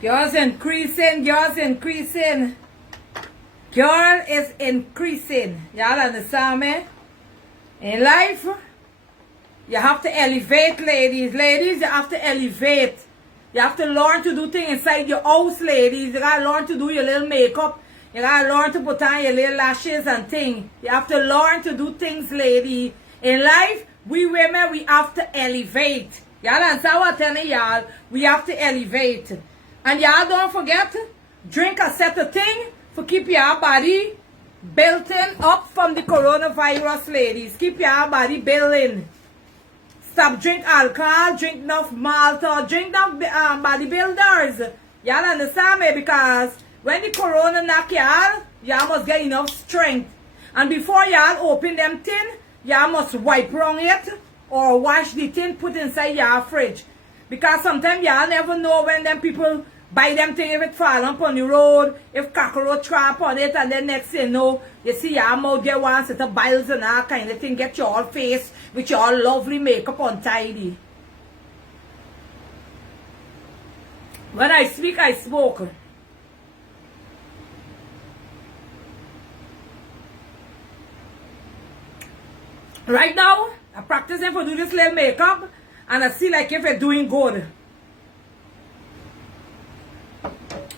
Girls increasing, girls increasing. Girl is increasing. Y'all understand me? In life, you have to elevate, ladies. Ladies, you have to elevate. You have to learn to do things inside your house, ladies. You gotta learn to do your little makeup. You gotta learn to put on your little lashes and things. You have to learn to do things, lady. In life, we women, we have to elevate. Y'all understand what I'm telling y'all? We have to elevate. And y'all don't forget, drink a set of thing for keep your body building up from the coronavirus, ladies. Keep your body building. Stop drink alcohol, drink enough malt, or drink enough bodybuilders. Y'all understand me? Because when the corona knock y'all must get enough strength. And before y'all open them tin, y'all must wipe wrong it or wash the tin, put inside your fridge. Because sometimes y'all never know when them people buy them thing, if it fall upon the road, if cockroach trap on it, and then next thing you know, you see your mouth get one set of biles and all kind of thing, get your all face with your all lovely makeup untidy. When I speak, I smoke. Right now, I'm practicing for do this little makeup, and I see like if it's doing good.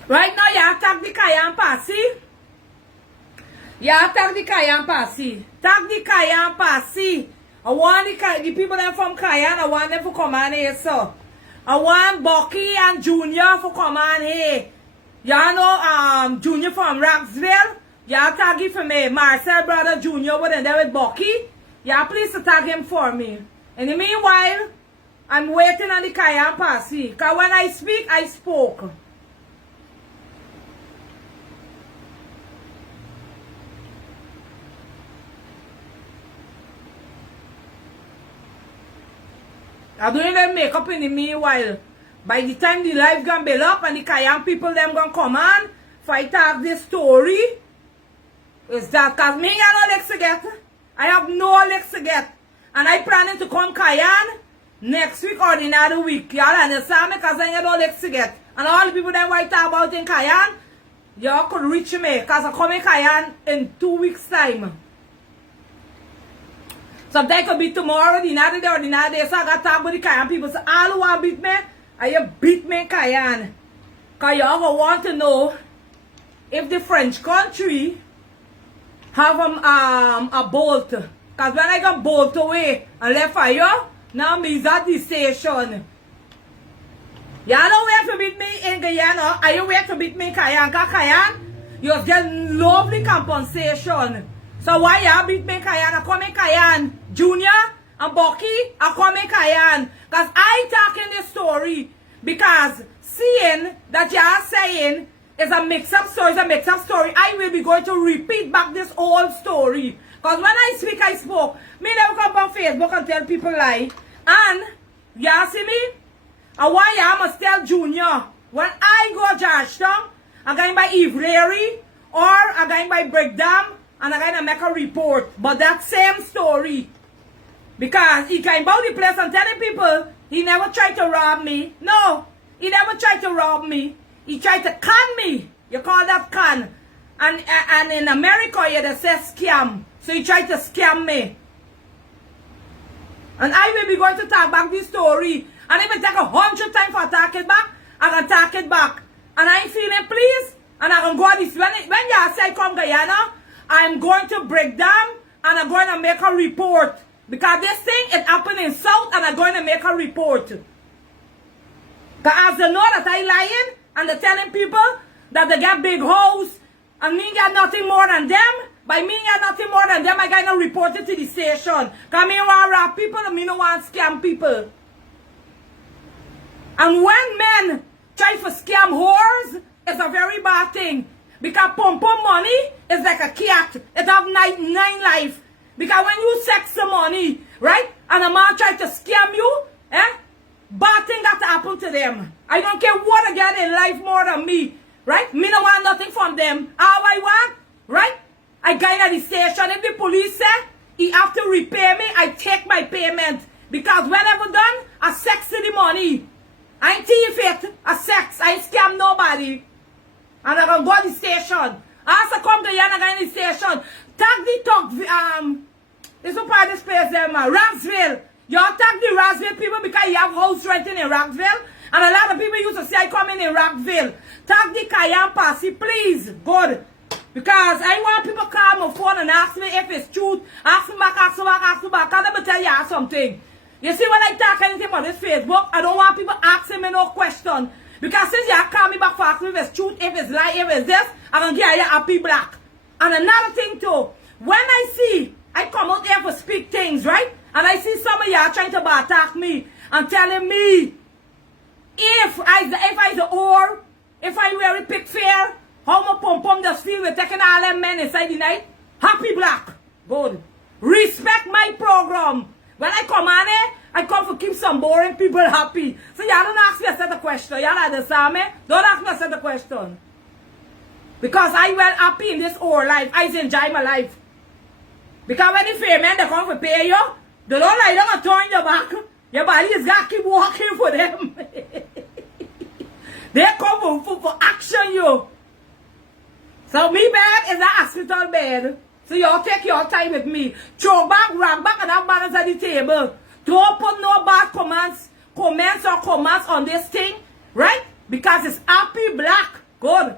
Right now, you tag the cayenne passy. You tag the cayenne passy. Tag the cayenne passy. I want the people that from Cayenne, I want them to come on here, so. I want Bucky and Junior to come on here. Y'all know Junior from Roxville? Y'all tag it for me. Marcel brother Junior with there with Bucky. Y'all please to tag him for me. In the meanwhile, I'm waiting on the cayenne passy. Because when I speak, I spoke. I'm doing them makeup in the meanwhile. By the time the live gonna build up and the cayenne people them gonna come on, fight out this story. Is that cause me got no legs to get. I have no legs to get. And I planning to come cayenne next week or the another week. Y'all understand me? Cause I ain't no legs to get. And all the people that white talk about in cayenne, y'all could reach me. Cause I'm coming cayenne in 2 weeks time. Sometimes it could be tomorrow, the another day, or the another day. So I got to talk with the Cayenne people. So all who want to beat me, are you beat me in Cayenne? Because you all want to know if the French country have a bolt. Because when I got bolt away and left for you, now me's at the station. Y'all don't wait to beat me in Guyana. Are you wait to beat me in Cayenne? Because Cayenne, you get lovely compensation. So why y'all beat me in Cayenne? I come in Cayenne. Junior and Bucky, I come in Cayenne. Because I talking this story. Because seeing that y'all saying is a mix-up story, I will be going to repeat back this old story. Because when I speak, I spoke. Me never come on Facebook and tell people lie. And, y'all see me? And why y'all must tell Junior, when I go to Georgetown, I'm going by Eve Leary, or I'm going by Breakdown, and I'm going to make a report. But that same story. Because he came about the place and telling people he never tried to rob me. No, he never tried to rob me. He tried to con me. You call that con. And in America, you they say scam. So he tried to scam me. And I will be going to talk back this story. And if it take 100 times for talk it back, I'm going to talk it back. And I ain't feeling pleased. And I'm going to go this. When y'all say come Guyana, I'm going to break down and I'm going to make a report. Because this thing, it happened in South and I'm going to make a report. Because as they know that I lying and they're telling people that they get big house and me get nothing more than them, by me get nothing more than them, I'm going to report it to the station. Because me want to rob people and me don't want to scam people. And when men try to scam whores, it's a very bad thing. Because pom-pom money is like a cat. It have nine life. Because when you sex the money, right? And a man try to scam you, bad thing got to happen to them. I don't care what I get in life more than me, right? Me don't want nothing from them. All I want, right? I go in at the station. If the police say he have to repay me, I take my payment. Because whenever done, I sex the money. I ain't thief it, a sex. I ain't scam nobody. And I gonna go to the station. Also come to Yana in the station. Tag the talk, this is part of this place, Roxville. Y'all tag the Roxville people because you have house renting in Roxville. And a lot of people used to say I come in Rockville. Tag the Cayenne Posse, please. Good. Because I want people to call my phone and ask me if it's truth. Ask me back, ask me back, ask me back. Let me tell you something. You see when I talk anything on this Facebook, I don't want people asking me no question. Because since you call me back for asking me if it's truth, if it's lie, if it's this, I'm going to give you happy black. And another thing too, when I see, I come out here for speak things, right? And I see some of y'all trying to attack me and telling me, if I the whore, if I wear a pick fair, how my pom-pom just feel with taking all them men inside the night? Happy black. Good. Respect my program. When I come on here, I come to keep some boring people happy. So y'all don't ask me a set of questions. Y'all understand me? Don't ask me a set of questions. Because I well happy in this whole life. I enjoy my life. Because when the fair men they come to pay you, they don't lie down and turn your back. Your body is got to keep walking for them. They come for action, you. So me bed is a hospital bed. So y'all take your time with me. Throw back, run back, and have balance at the table. Don't put no bad comments on this thing, right? Because it's happy black. Good.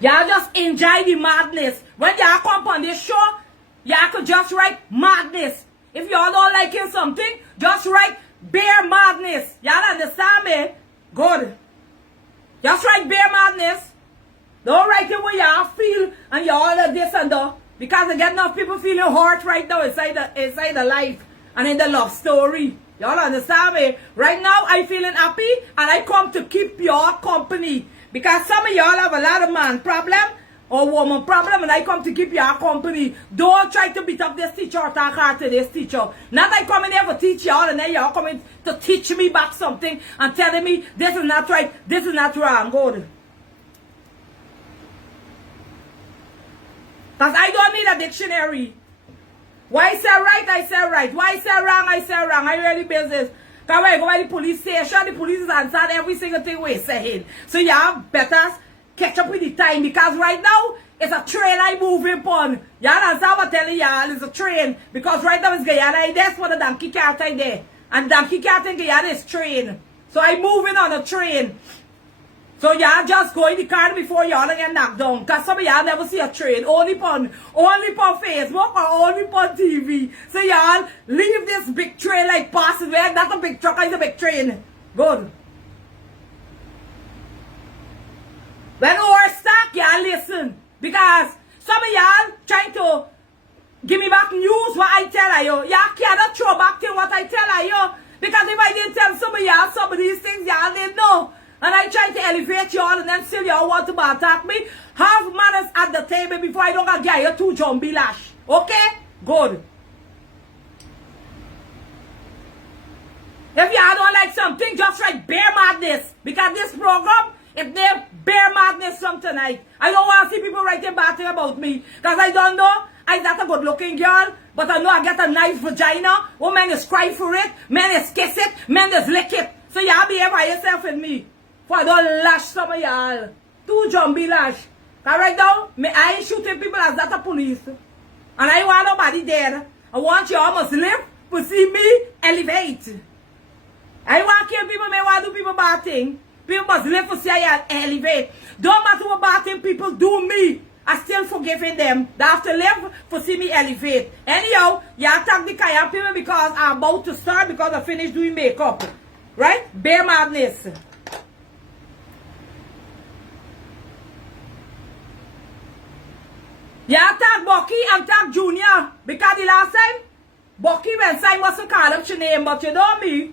Y'all just enjoy the madness. When y'all come on this show, y'all could just write madness. If y'all don't like something, just write bear madness. Y'all understand me? Good. Just write bear madness. Don't write it where y'all feel and y'all of this and that. Because I get enough people feeling hurt right now inside the life and in the love story. Y'all understand me? Right now, I feeling happy and I come to keep your company. Because some of y'all have a lot of man problem or woman problem and I come to keep your company. Don't try to beat up this teacher or talk hard to this teacher. Not I come in here to teach y'all and then y'all coming to teach me back something and telling me this is not right, this is not wrong. Good. Because I don't need a dictionary. Why I say right, I say right. Why I say wrong, I say wrong. I really business. Because when I go by the police station, the police is answering every single thing we say. So y'all better catch up with the time. Because right now, it's a train I moving upon. Y'all understand what I'm telling y'all? It's a train. Because right now it's Guyana. That's what the donkey cart right there. And donkey cart in Guyana is train. So I moving on a train. So y'all just go in the car before y'all get knocked down. Because some of y'all never see a train. Only on Facebook or only on TV. So y'all leave this big train like passing where not a big truck, it's a big train. Good. When we're stuck, y'all listen. Because some of y'all trying to give me back news what I tell you. Y'all cannot throw back to what I tell you. Because if I didn't tell some of y'all some of these things, y'all didn't know. And I try to elevate y'all and then still y'all want to attack me. Have manners at the table before I don't get you two jumpy lash. Okay? Good. If y'all don't like something, just write bear madness. Because this program is named Bear Madness from tonight. I don't want to see people writing bad things about me. Because I don't know. I'm not a good looking girl. But I know I get a nice vagina. Women is cry for it. Men is kiss it. Men is lick it. So y'all behave by yourself with me. For I don't lash some of y'all. Two jumpy lash. Cause right now, I ain't shooting people as that a police. And I want nobody there. I want you all must live to see me elevate. I want to kill people, I want to do people bad thing. People must live to see I elevate. Don't matter what bad thing people do me. I still forgiving them. They have to live to see me elevate. Anyhow, y'all attack the Cayenne people because I'm about to start because I finished doing makeup. Right? Bear madness. Yeah, tag Bucky and tag Junior. Because the last time, Bucky when I must call up your name, but you know me.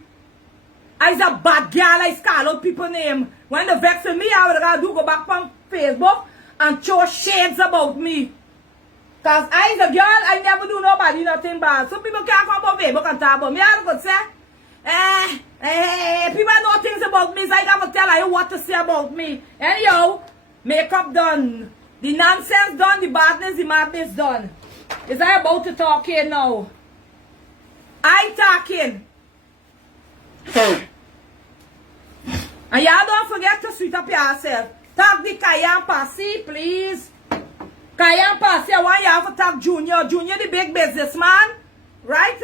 I's a bad girl, I call out people's name. When they vex with me, I would go back on Facebook and show shades about me. Because I's a girl, I never do nobody nothing bad. Some people can't come on Facebook and talk about me. I could say, people know things about me, so I never tell you what to say about me. Anyhow, makeup done. The nonsense done, the badness, the madness done. Is I about to talk here now? I talking. And y'all don't forget to sweet up yourself. Tag the Cayenne Passy, please. Cayenne Passy, I want y'all to tag Junior. Junior, the big businessman, right?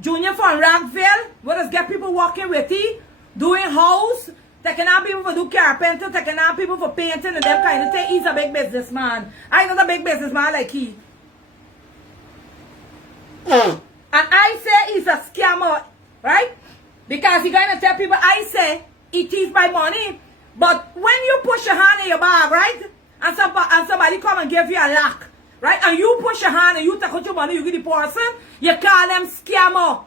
Junior from Rockville. What does get people walking with he? Doing house. Taking out people for do carpenter. Taking out people for painting and them kind of thing. He's a big businessman. I ain't not a big businessman like he. And I say he's a scammer, right? Because he's going to tell people, I say, he thief my money. But when you push your hand in your bag, right? And somebody come and give you a lock, right? And you push your hand and you take out your money, you give the person, you call them scammer.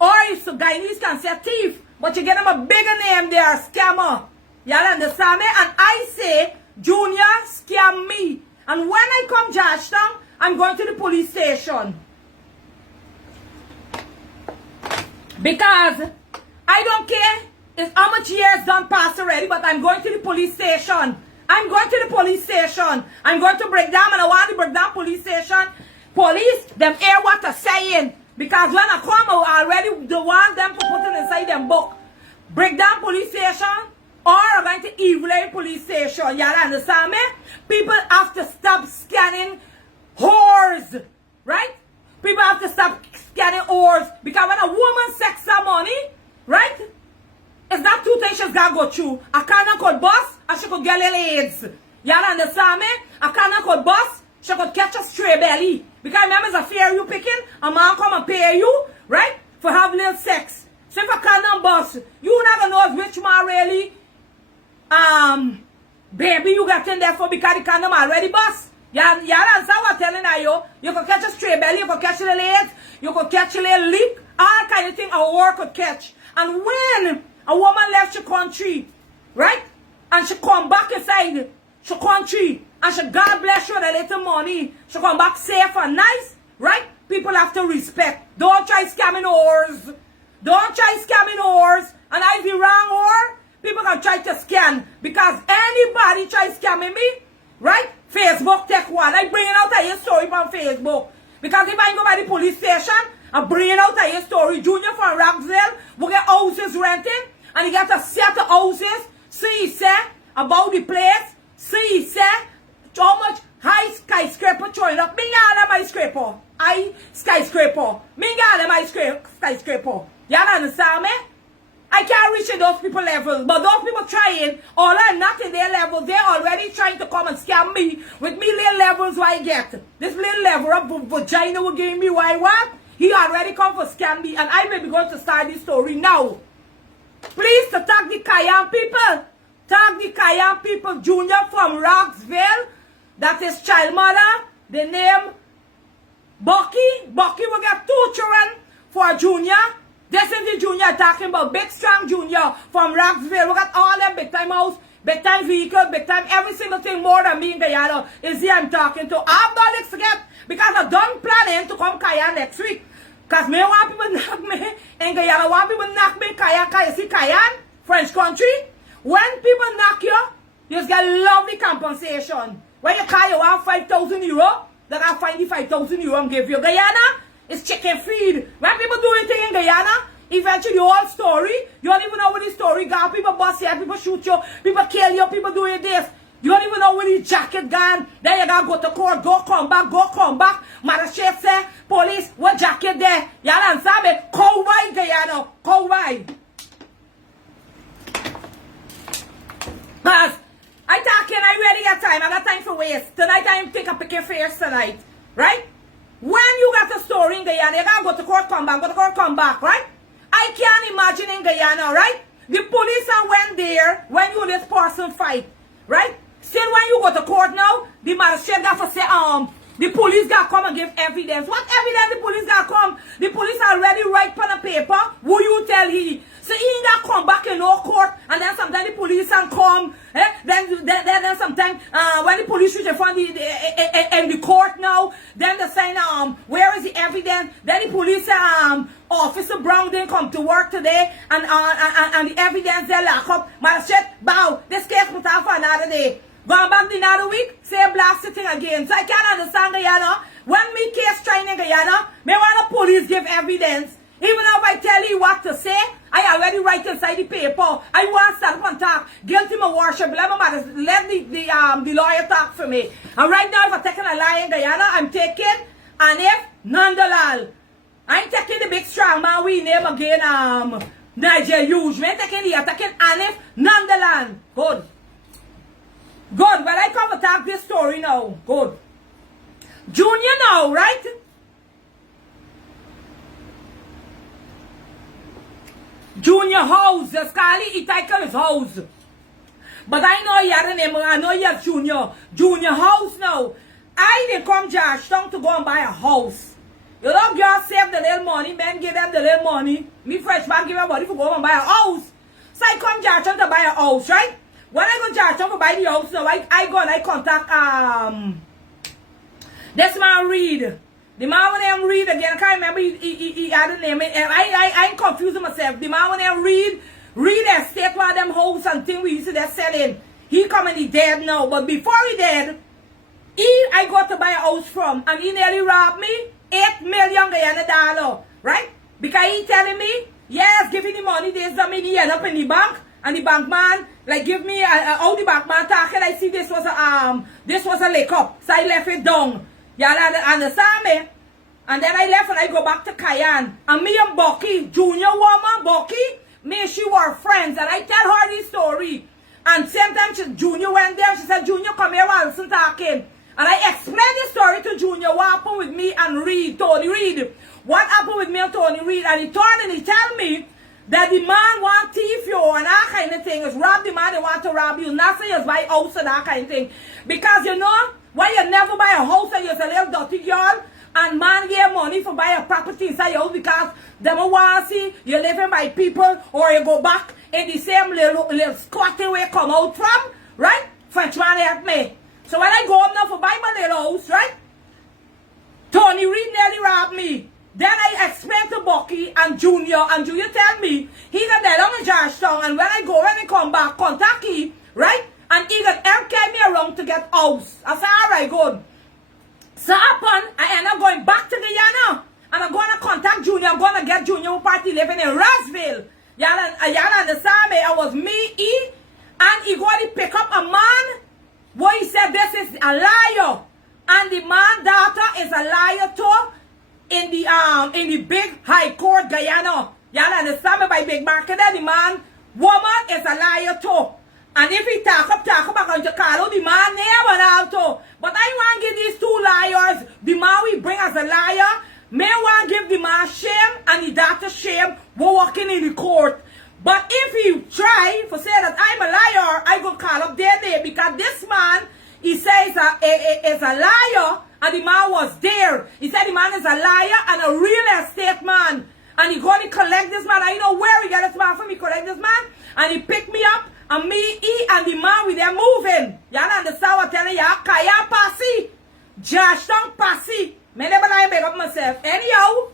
Or if the Guyanese can say thief, but you get them a bigger name, they are scammer. Y'all understand me? And I say, Junior scam me. And when I come Georgetown, I'm going to the police station. Because I don't care if how much years done pass already, but I'm going to the police station. I'm going to the police station. I'm going to break down, and I want to break down police station. Police, them hear what I'm saying. Because when I come, I already the want them to put it inside them book. Break down police station, or I'm going to evil police station. Y'all understand me? People have to stop scanning whores. Right? People have to stop scanning whores. Because when a woman sex some money, right? It's not two things she's got to go through. A cannon could bust and she could get little AIDS. Y'all understand me? A cannon could bust, she could catch a stray belly. Because remember, it's a fear you picking. A man come and pay you, right? For having little sex. So if a cannon bust, you not gonna know which man really, baby you got in there for because the cannon already bust. Y'all understand what I'm telling you? You could catch a stray belly, you could catch a little AIDS, you could catch a little leak, all kind of thing a war could catch. And when a woman left your country, right? And she come back inside your country. And she, God bless you with a little money. She come back safe and nice, right? People have to respect. Don't try scamming whores. Don't try scamming whores. And I be wrong whore, people can try to scam. Because anybody try scamming me, right? Facebook take one. I bring out a story from Facebook. Because if I go by the police station, I bring out a story. Junior from Rockville, we get houses renting. And he got a set of houses. See, he say about the place. See, he say how much high skyscraper throwing up. Me got my scraper. I skyscraper. Me got my skyscraper. Y'all understand me? I can't reach those people level. But those people trying, all I'm not in their level. They're already trying to come and scam me. With me little levels what I get. This little level of vagina will give me what I want. He already come for scam me. And I may be going to start this story now. Please to tag the Cayenne people. Tag the Cayenne people. Junior from Roxville. That is child mother. The name Bucky. Bucky will get 2 children for Junior. This is the Junior talking about. Big strong Junior from Roxville. We got all them big time house, big time vehicle, big time every single thing more than me in Guyana. Is here I'm talking to. I'm not forget because I done planning to come Cayenne next week. Because me want people knock me in Guyana. Want people knock me in Cayenne. You see Cayenne, French country. When people knock you, you just get lovely compensation. When you call you want 5,000 euro, they got find the 5,000 euro and give you. Guyana, it's chicken feed. When people do anything in Guyana, eventually the whole story, you don't even know where the story got. People bust you, people shoot you, people kill you, people doing this. You don't even know where the jacket gone. Then you gotta go to court, go come back. Marache say, police, what jacket there? Y'all understand me? Cowboy Guyana, cowboy. Because I talking, I really got time. I got time for waste. Tonight I am take a picture face tonight. Right? When you got a story in Guyana, you gotta go to court, come back, right? I can't imagine in Guyana, right? The police went there when you this person fight, right? Still when you go to court now, the magistrate got to say, the police got to come and give evidence. What evidence the police got to come? The police already write on a paper, who you tell he. So he ain't got to come back in no court, and then sometimes the police and come, then sometimes when the police reach in front of in the court now, then they say, where is the evidence? Then the police Officer Brown didn't come to work today, and the evidence they lock up. Magistrate, bow, this case put off for another day. Going back the another week, say blast sitting again. So I can't understand Guyana. When me case trying in Guyana, me want the police give evidence. Even if I tell you what to say, I already write inside the paper. I want to start contact. Guilty my worship. Let the lawyer talk for me. And right now, if I'm taking a lie in Guyana, I'm taking an if Nandalal. I ain't taking the big strong man we name again, Niger Hughes. I'm taking the attacking Anif Nandalan. Good. Good. When I come to talk this story now. Good. Junior now, right? Junior house. The Scully, he title is house. But I know you have the name. I know you have Junior. Junior house now. I didn't come Georgetown to go and buy a house. You know, girls save the little money. Men give them the little money. Me freshman give them money for go and buy a house. So I come Georgetown to buy a house, right? When I go Georgetown to buy the house, so I go and I contact this man Reed. The man when him Reed again, I can't remember he had a name. I ain't confusing myself. The man when him Reed estate one of them house and thing we used to just selling. He come and he dead now. But before he dead, I got to buy a house from, and he nearly robbed me $8 million Guyana, right? Because he telling me, yes, giving the money, there's the money end up in the bank, and the bank man like give me all the bank man talking. I see this was a lick up, so I left it down. Y'all understand me? And then I left and I go back to Cayenne, and me and Bucky, junior woman Bucky, me and she were friends, and I tell her this story. And same time Junior went there, she said, Junior, come here, Allison talking. And I explained the story to Junior, what happened with me and Reed, Tony Reed. What happened with me and Tony Reed. And he turned and he tell me that the man want thief you and that kind of thing. Is rob the man, they want to rob you. Not say you buy house and that kind of thing. Because you know, why you never buy a house and you're a little dirty girl, and man give money for buy a property inside your house because they don't want to see you living by people, or you go back in the same little squatting where you come out from, right? Frenchman help me. So when I go up now for buy my little house, right? Tony Reed nearly robbed me. Then I explained to Bucky and Junior tell me he got there on in Georgetown, and when I come back, contact him, right? And he got help carry me around to get house. I said, alright, good. So upon I end up going back to Guyana, and I'm gonna contact Junior. I'm gonna get Junior party living in Rossville. Y'all understand me? It was me, and he going to pick up a man. What he said, this is a liar, and the man daughter is a liar too. In the big high court Guyana, y'all understand me? By big market, the man woman is a liar too. And if he talk up, I'm going to call out the man name and all too. But I want to give these two liars, the man we bring as a liar, may want to give the man shame and the daughter shame. We're walking in the court. But if he try to say that I'm a liar, I go call up their name, because this man, he says is a liar, and the man was there. He said the man is a liar and a real estate man. And he going to collect this man. I know where he got this man from. He collect this man, and he picked me up, and me, he, and the man with them moving. Y'all understand what I'm telling you? Kaya Passy, Georgetown Passy. Me never lie make up myself. Anyhow,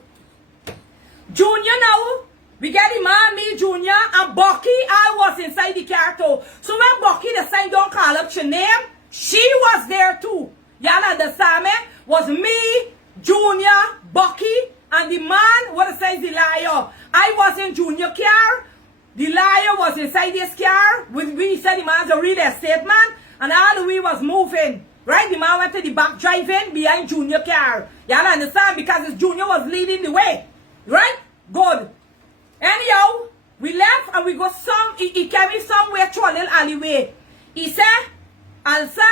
Junior now. We get the man, me, Junior, and Bucky, I was inside the car too. So when Bucky decided don't call up your name, she was there too. Y'all understand me? Was me, Junior, Bucky, and the man, what says the liar. I was in Junior car. The liar was inside this car. We said the man's a real estate man, and all the way was moving. Right? The man went to the back driving behind Junior car. Y'all understand? Because his Junior was leading the way. Right? Good. Anyhow, we left and we go he carried me somewhere through a little alleyway. He said, Allison,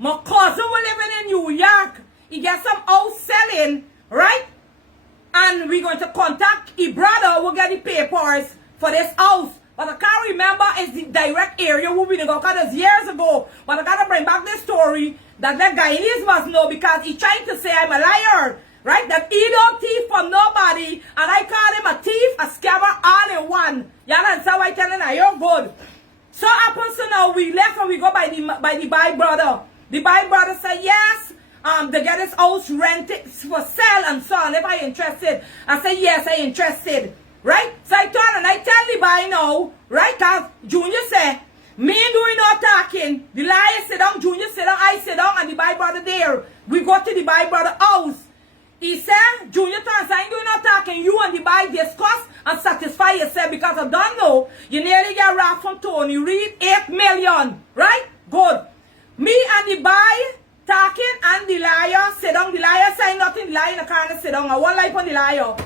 my cousin was living in New York. He get some house selling, right? And we're going to contact his brother who get the papers for this house. But I can't remember it's the direct area where we go, because it's years ago. But I gotta bring back this story that that Guyanese must know, because he trying to say I'm a liar. Right? That he don't thief from nobody, and I call him a thief, a scammer, all in one. Y'all understand what I'm telling you? You're good. So happens to now we left and we go by the Bye brother. The Bye brother said yes. They get his house rented for sale and so on. If I interested, I said yes, I interested. Right? So I turn and I tell the Bye now, right? Cause Junior said, me doing no talking. The liar sit down, Junior sit down, I sit down, and the Bye brother there. We go to the Bye brother house. He said, Junior turns, I ain't doing no talking. You and the Bye discuss and satisfy by yourself because I don't know. You nearly get wrapped from Tony. Read 8 million. Right? Good. Me and the boy talking and the liar sit down. The liar say nothing. The liar in the corner sit down. I won't lie on the liar.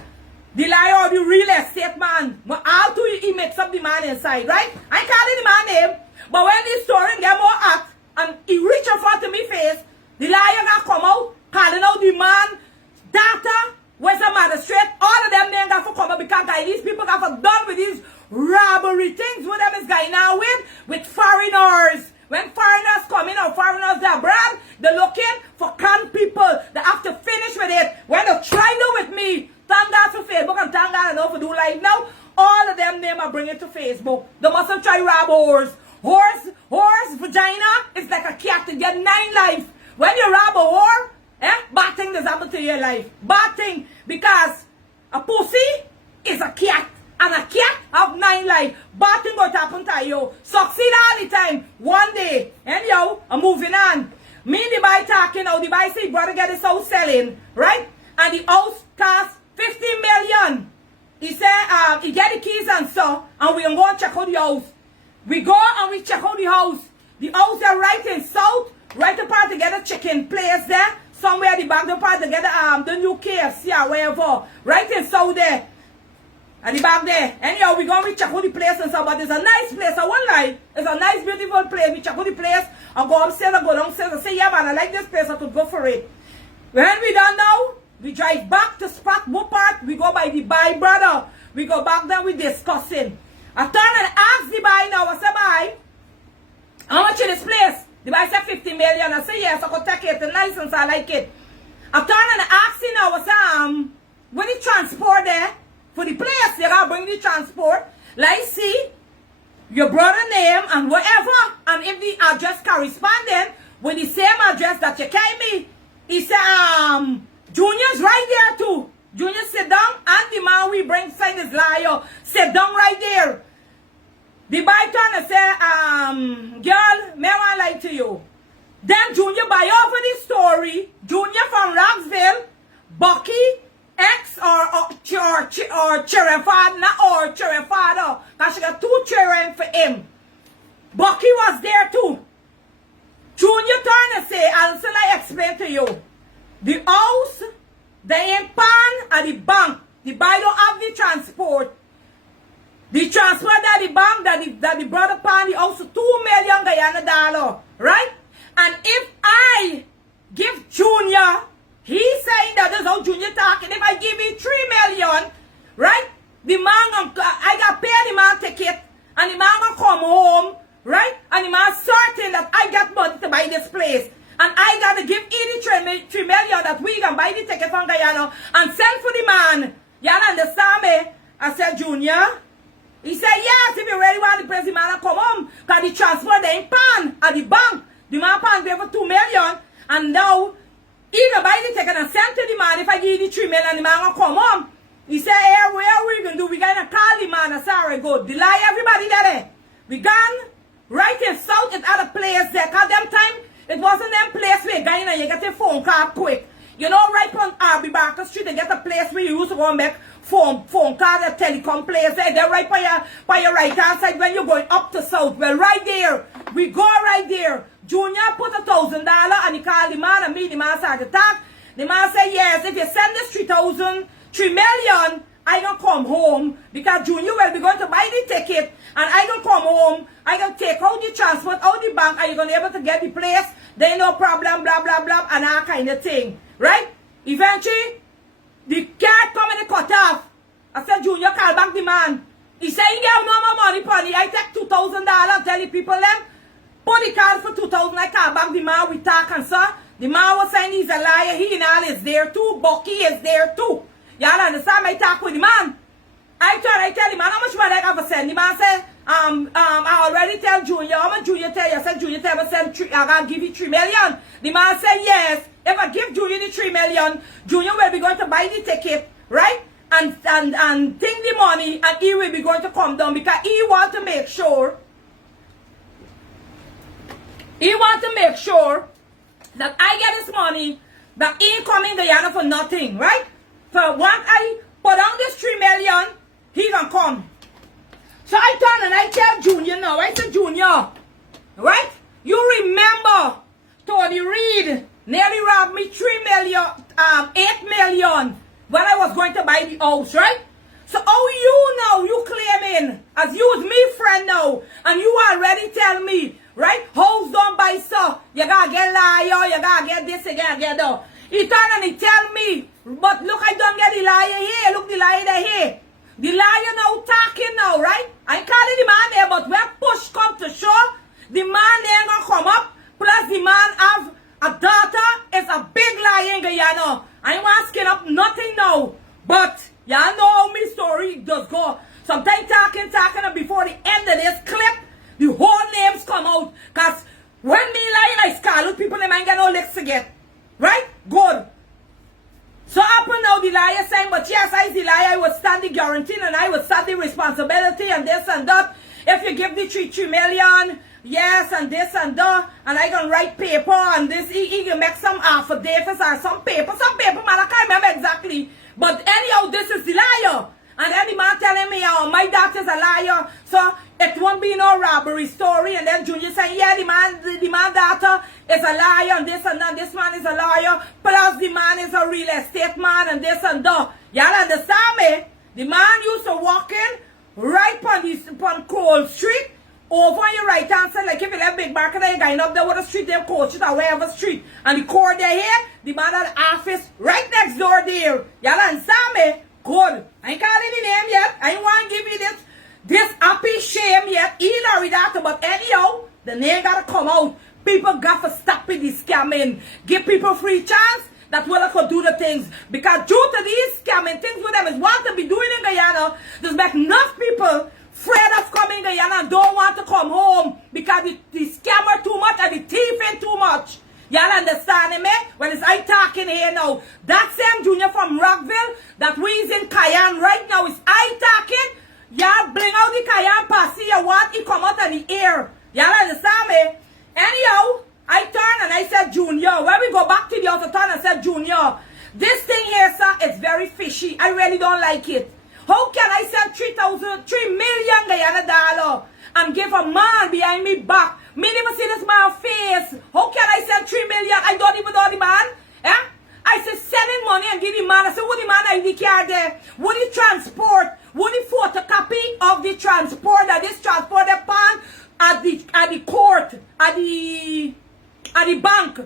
The liar or the real estate man. But how do he mix up the man inside, right? I calling the man name. But when this story get more act and he reach in front of me face, the liar got come out, calling out the man, data, where's the magistrate, all of them then got to come out because guys, these people got for done with these robbery things with them is going now with foreigners. When foreigners come in or foreigners they abroad, they're looking for con people. They have to finish with it. When they try to with me, thank God for Facebook and thank God I know for do live now. All of them name are bringing to Facebook. They mustn't try rob horse. Horse, vagina, it's like a cat to get 9 life. When you rob a whore, bad thing does happen to your life. Bad thing, because a pussy is a cat. And a cat have 9 life. Bad thing going to happen to you. Succeed all the time. One day. Anyhow, I'm moving on. Me and the boy talking now. The boy say, brother get his house selling. Right? And the house cost 50 million. He said, he get the keys and so. And we go and check out the house. We go and we check out the house. The house there right in south. Right apart together chicken place there. Somewhere the back apart together the new KFC or wherever. Right in south there. And the back there. Anyhow, we go and we check out the place and so. But it's a nice place. I won't lie. It's a nice beautiful place. We check out the place. I go upstairs and go downstairs and say, yeah man, I like this place. I could go for it. When we done now, we drive back to spot Whoopart. We go by the buy brother. We go back there, we discussing. I turn and ask the buy now. I say, buy, how much is this place? The buy said 50 million. I say, yes, I could take it. The license, I like it. I turn and ask him now. I say, when the transport there, for the place, they gotta bring the transport. Like, see, your brother name and whatever. And if the address corresponding with the same address that you gave me, he said, Junior's right there too. Junior sit down and the man we bring sign his liar. Sit down right there. The boy turn and say, girl, may I lie to you. Then Junior buy over the story. Junior from Roxville, Bucky, ex or children father, not or children father. Because she got 2 children for him. Bucky was there too. Junior turn and say, Allison, I explain to you. The house, they ain't pan at the bank. The buy don't have the transport. The transport that the bank, that the brother pan the house to 2 million Guyana dollar. Right? And if I give Junior, he's saying that that's how Junior talking. If I give him 3 million, right? The man, I got pay the man ticket, and the man gonna come home, right? And the man certain that I got money to buy this place. And I got to give 3 million that we can buy the ticket from Guyana and send for the man. You understand me? I said, Junior. He said, yes, if you really want the place, the man will come home. Because the transport, they ain't pan at the bank. The man pan pay for 2 million. And now, he can buy the ticket and send to the man. If I give you the 3 million, the man will come home. He said, hey, where we going to do? We going to call the man. I said, all right, good. Delay everybody there. We gone right in south at other place there. Because them time, it wasn't them place where going and you get a phone call quick. You know, right on RB Barker Street, they get a place where you used to go and make phone call, the telecom place. They're right by your right hand side when you're going up to south. Well, right there. We go right there. Junior put $1,000 and he called the man and me. The man started to talk. The man said, yes, if you send this 3 million, I gonna come home because Junior will be going to buy the ticket and I gonna come home. I gonna take out the transport, out the bank, and you're gonna be able to get the place. There ain't no problem, blah, blah, blah, and that kind of thing. Right? Eventually, the cat come and cut off. I said, Junior, call back the man. He said, he gave no more money, Polly. I take $2,000, tell the people them. Put the card for 2,000. I call back the man. We talk and so. The man was saying he's a liar. He and all is there too. Bucky is there too. Y'all understand? I talk with the man. I tell the man how much money I got for send. The man said, I already tell Junior. How much Junior tell you? I said, Junior tell me send I gotta give you 3 million. The man said, yes. If I give Junior the 3 million, Junior will be going to buy the ticket, right? And take the money, and he will be going to come down because he want to make sure. He want to make sure that I get this money, that he ain't coming Guyana for nothing, right? So once I put on this 3 million, he can come. come. So I turn and I tell Junior now. I said, Junior, right? You remember Tony Reed nearly robbed me 8 million when I was going to buy the house, right? So you claiming, as you was me friend now, and you already tell me, right? House don't buy so, you gotta get liar, you gotta get this, you gotta get that. He turn and he tell me, but look, I don't get the liar here, look the liar there here. The liar now talking now, right? I calling the man there, but when push come to shove, the man there gonna come up, plus the man have a daughter, it's a big liar in Guyana. I ain't want to skin up nothing now, but y'all know how my story does go. Sometimes talking, and before the end of this clip, the whole names come out. Because when me lying like Scarlet, people they might get no licks to get. Right? Good. So up and now the liar saying, but yes, I the liar, I will stand the guarantee and I will stand the responsibility and this and that. If you give the 3 million, yes, and this and that, and I can write paper and this, he can make some affidavits or some paper, man, I can't remember exactly. But anyhow, this is the liar. And then the man telling me, oh, my daughter's a liar, so it won't be no robbery story. And then Junior saying, yeah, the man daughter is a liar, and this and that, this man is a liar, plus the man is a real estate man, and this and that. Y'all understand me? The man used to walk in right on Cole Street, over on your right hand side, like if you left Big Market and you're going up there with the street, them coaches or wherever street, and the court there here, the man at the office right next door there. Y'all understand me? Good. I ain't calling the name yet. I ain't want to give you this happy shame yet, either with that, but anyhow, the name gotta come out. People got to stop with this scamming. Give people free chance. That will could do the things. Because due to these scamming things with them is what to be doing in Guyana, there's make enough people afraid of coming in Guyana and don't want to come home because the scammer too much and the thief ain't too much. Y'all understand me? Well, it's I talking here now. That same Junior from Rockville, that we is in Cayenne right now, is I talking. Y'all bring out the Cayenne posse, you want it come out of the air. Y'all understand me? Anyhow, I turn and I said, Junior, when we go back to the other turn and said, Junior, this thing here, sir, is very fishy. I really don't like it. How can I send 3 million Guyana dollar and give a man behind me back? Me never see this man's face. How can I send 3 million? I don't even know the man. Eh? I said, send him money and give the man. I said, what the man ID card there? What the transport? What the photocopy of the transport that this transport upon at the court, at the bank?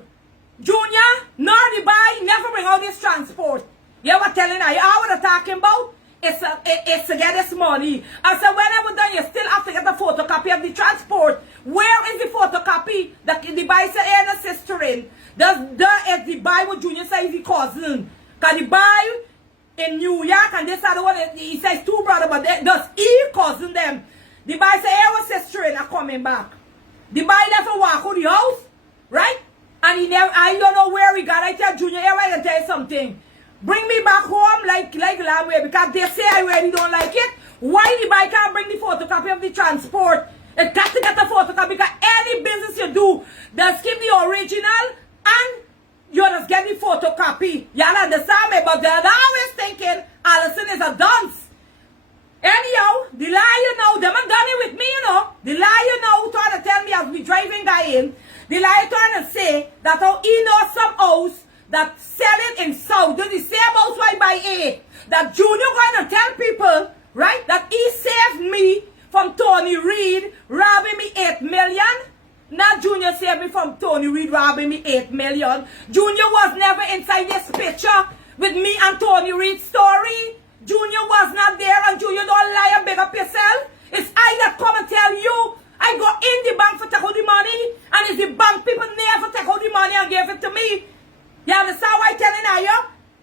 Junior, nor the buy, never bring out this transport. You ever telling I what I'm talking about? It's to get this money. I said, whenever done, you still have to get the photocopy of the transport. Where is the photocopy that the buy said and a sister in? Is the buy what Junior says the cousin? Because the buy in New York and this other one, he says 2 brothers, but does he cousin them? The buy say, hey, what sister in are coming back. The buy never walk out the house, right? And he never, I don't know where he got. I tell Junior, hey, I can tell you something. Bring me back home like last way because they say I really don't like it. Why the buy can't bring the photocopy of the transport? It got to get the photocopy because any business you do, just keep the original and you just get the photocopy. Y'all understand me? But they're always thinking Allison is a dunce. Anyhow, the liar now, them have done it with me, you know. The liar now trying to tell me as we driving guy in, the liar trying to say that how he knows some house that selling in South, the same house I buy A. That Junior going to tell people, right, that he saved me from Tony Reed robbing me 8 million. Not Junior saved me from Tony Reed robbing me 8 million. Junior was never inside this picture with me and Tony Reed's story. Junior was not there and Junior don't lie and big up yourself. It's I that come and tell you. I go in the bank for take out the money and it's the bank people never take out the money and give it to me. You understand why I'm telling you?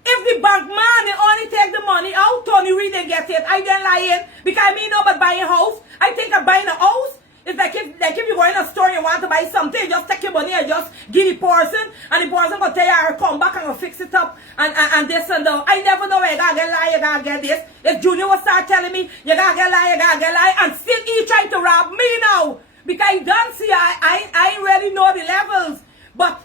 If the bank man they only take the money out, Tony Reed didn't get it. I didn't lie in because I mean no but buying a house. I think I'm buying a house. It's like if you go in a store and you want to buy something, you just take your money and just give the person and the person will tell you I'll come back and I'll fix it up and this and that. I never know where you gotta get lie, you gotta get this. If Junior will start telling me you gotta get lie, and still he trying to rob me now. Because he don't see I really know the levels. But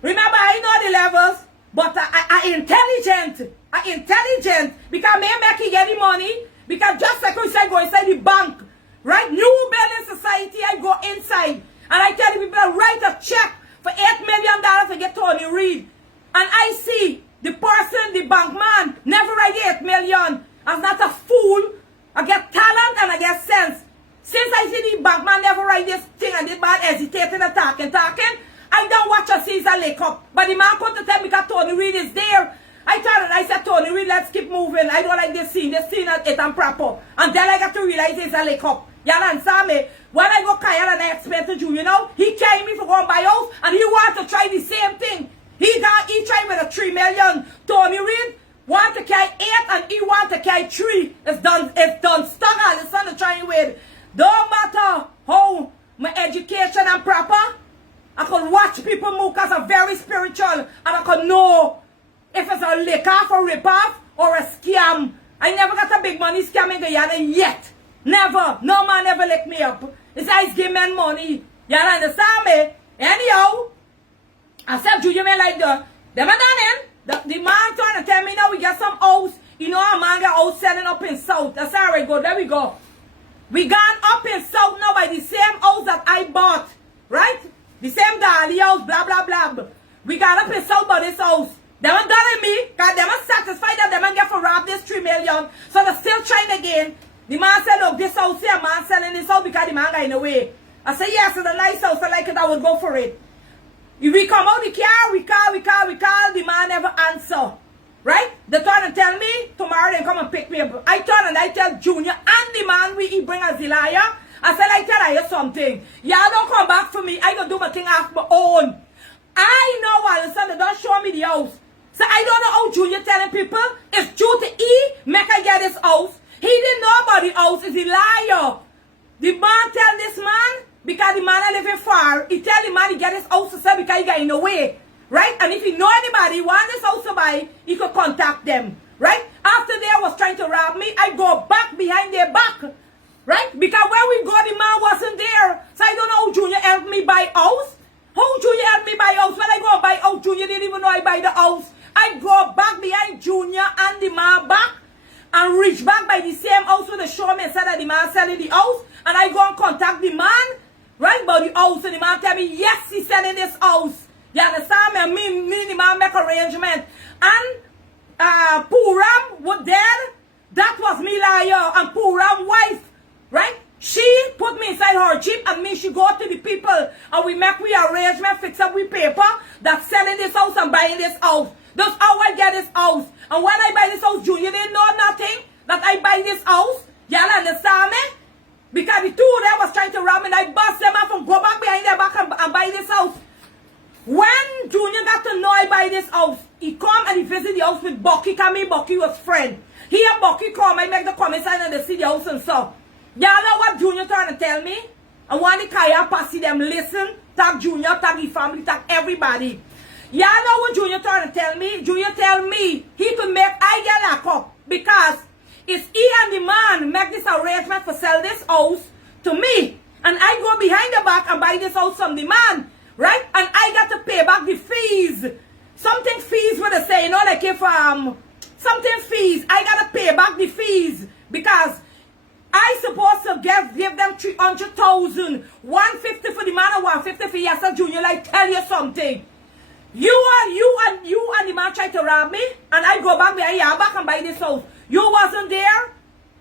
remember, I know the levels, but I intelligent. I intelligent because me make you get the money. Because just like we said, go inside the bank, right? New building society, I go inside. And I tell the people, write a check for $8 million to get Tony Reid. And I see the person, the bank man, never write the 8 million. I'm not a fool. I get talent and I get sense. Since I see the bank man never write this thing and this man hesitating and talking, I don't watch a season lake up. But the man come to tell me that Tony Reid is there. I said, Tony Reid, let's keep moving. I don't like this scene. This scene is improper. And then I got to realize it's a lake up. Y'all understand me? When I go Kyle and I explain to you, he carried me for going by house and he want to try the same thing. He tried with a 3 million. Tony Reid want to carry 8 and he want to carry 3. It's done. Stuck Allison to trying with. Don't matter how my education and proper, I can watch people move because I'm very spiritual and I can know if it's a lick-off or rip-off or a scam. I never got a big money scam in Guyana yet. Never. No man ever lick me up. It's always give men money. Y'all understand me? Anyhow, I said Junior man like them are done in. The man trying to tell me now we get some house. You know a man got house selling up in South. That's how I go. There we go. We gone up in South now by the same house that I bought. Right? The same Dali house, blah, blah, blah. We got up in South by this house. They were done in me, because they were satisfied that they were get for rob this 3 million. So they're still trying again. The man said, look, this house here, man selling this house because the man got in the way. I said, yes, it's a nice house. I like it, I would go for it. If we come out the car, we call, the man never answer. Right? They turn and tell me, tomorrow they come and pick me up. I turn and I tell Junior and the man he bring as the liar. I said, I tell you something. Y'all don't come back for me. I gonna do my thing off my own. I know Allison, they don't show me the house. So I don't know how Junior telling people it's due to make I get this house. He didn't know about the house. Is a liar. The man tell this man, because the man is living far, he tell the man he get his house to sell because he got in the way. Right? And if he know anybody want this house to buy, he could contact them. Right? After they was trying to rob me, I go back behind their back. Right? Because when we go, the man wasn't there. So I don't know how Junior helped me buy house. How Junior helped me buy house? When I go buy house, Junior didn't even know I buy the house. I go back behind Junior and the man back and reach back by the same house where the showman said that the man selling the house. And I go and contact the man, right, about the house. And the man tell me, yes, he's selling this house. You understand me? Me and the man make arrangement. And Puram was there. That was me liar. And Puram's wife, right? She put me inside her jeep and me, she go to the people. And we make we arrangement, fix up with paper that's selling this house and buying this house. That's how I get this house. And when I buy this house, Junior didn't know nothing that I buy this house. Y'all understand me? Because the two of them was trying to rob me and I bust them off and go back behind their back and buy this house. When Junior got to know I buy this house, he come and he visit the house with Bucky, because me Bucky was friend. He and Bucky come, I make the comment sign and they see the house and so. Y'all know what Junior trying to tell me? And when the Kaya pass them listen, tag Junior, tag the family, tag everybody. Y'all know what Junior trying to tell me? Junior tell me he could make I get locked up because it's he and the man make this arrangement for sell this house to me. And I go behind the back and buy this house from the man. Right? And I got to pay back the fees. Something fees what they say, like if something fees, I got to pay back the fees because I supposed to give them 300,000, 150 for the man and 150 for yes, Junior. Like tell you something. You and the man tried to rob me, and I go back behind your back and buy this house. You wasn't there,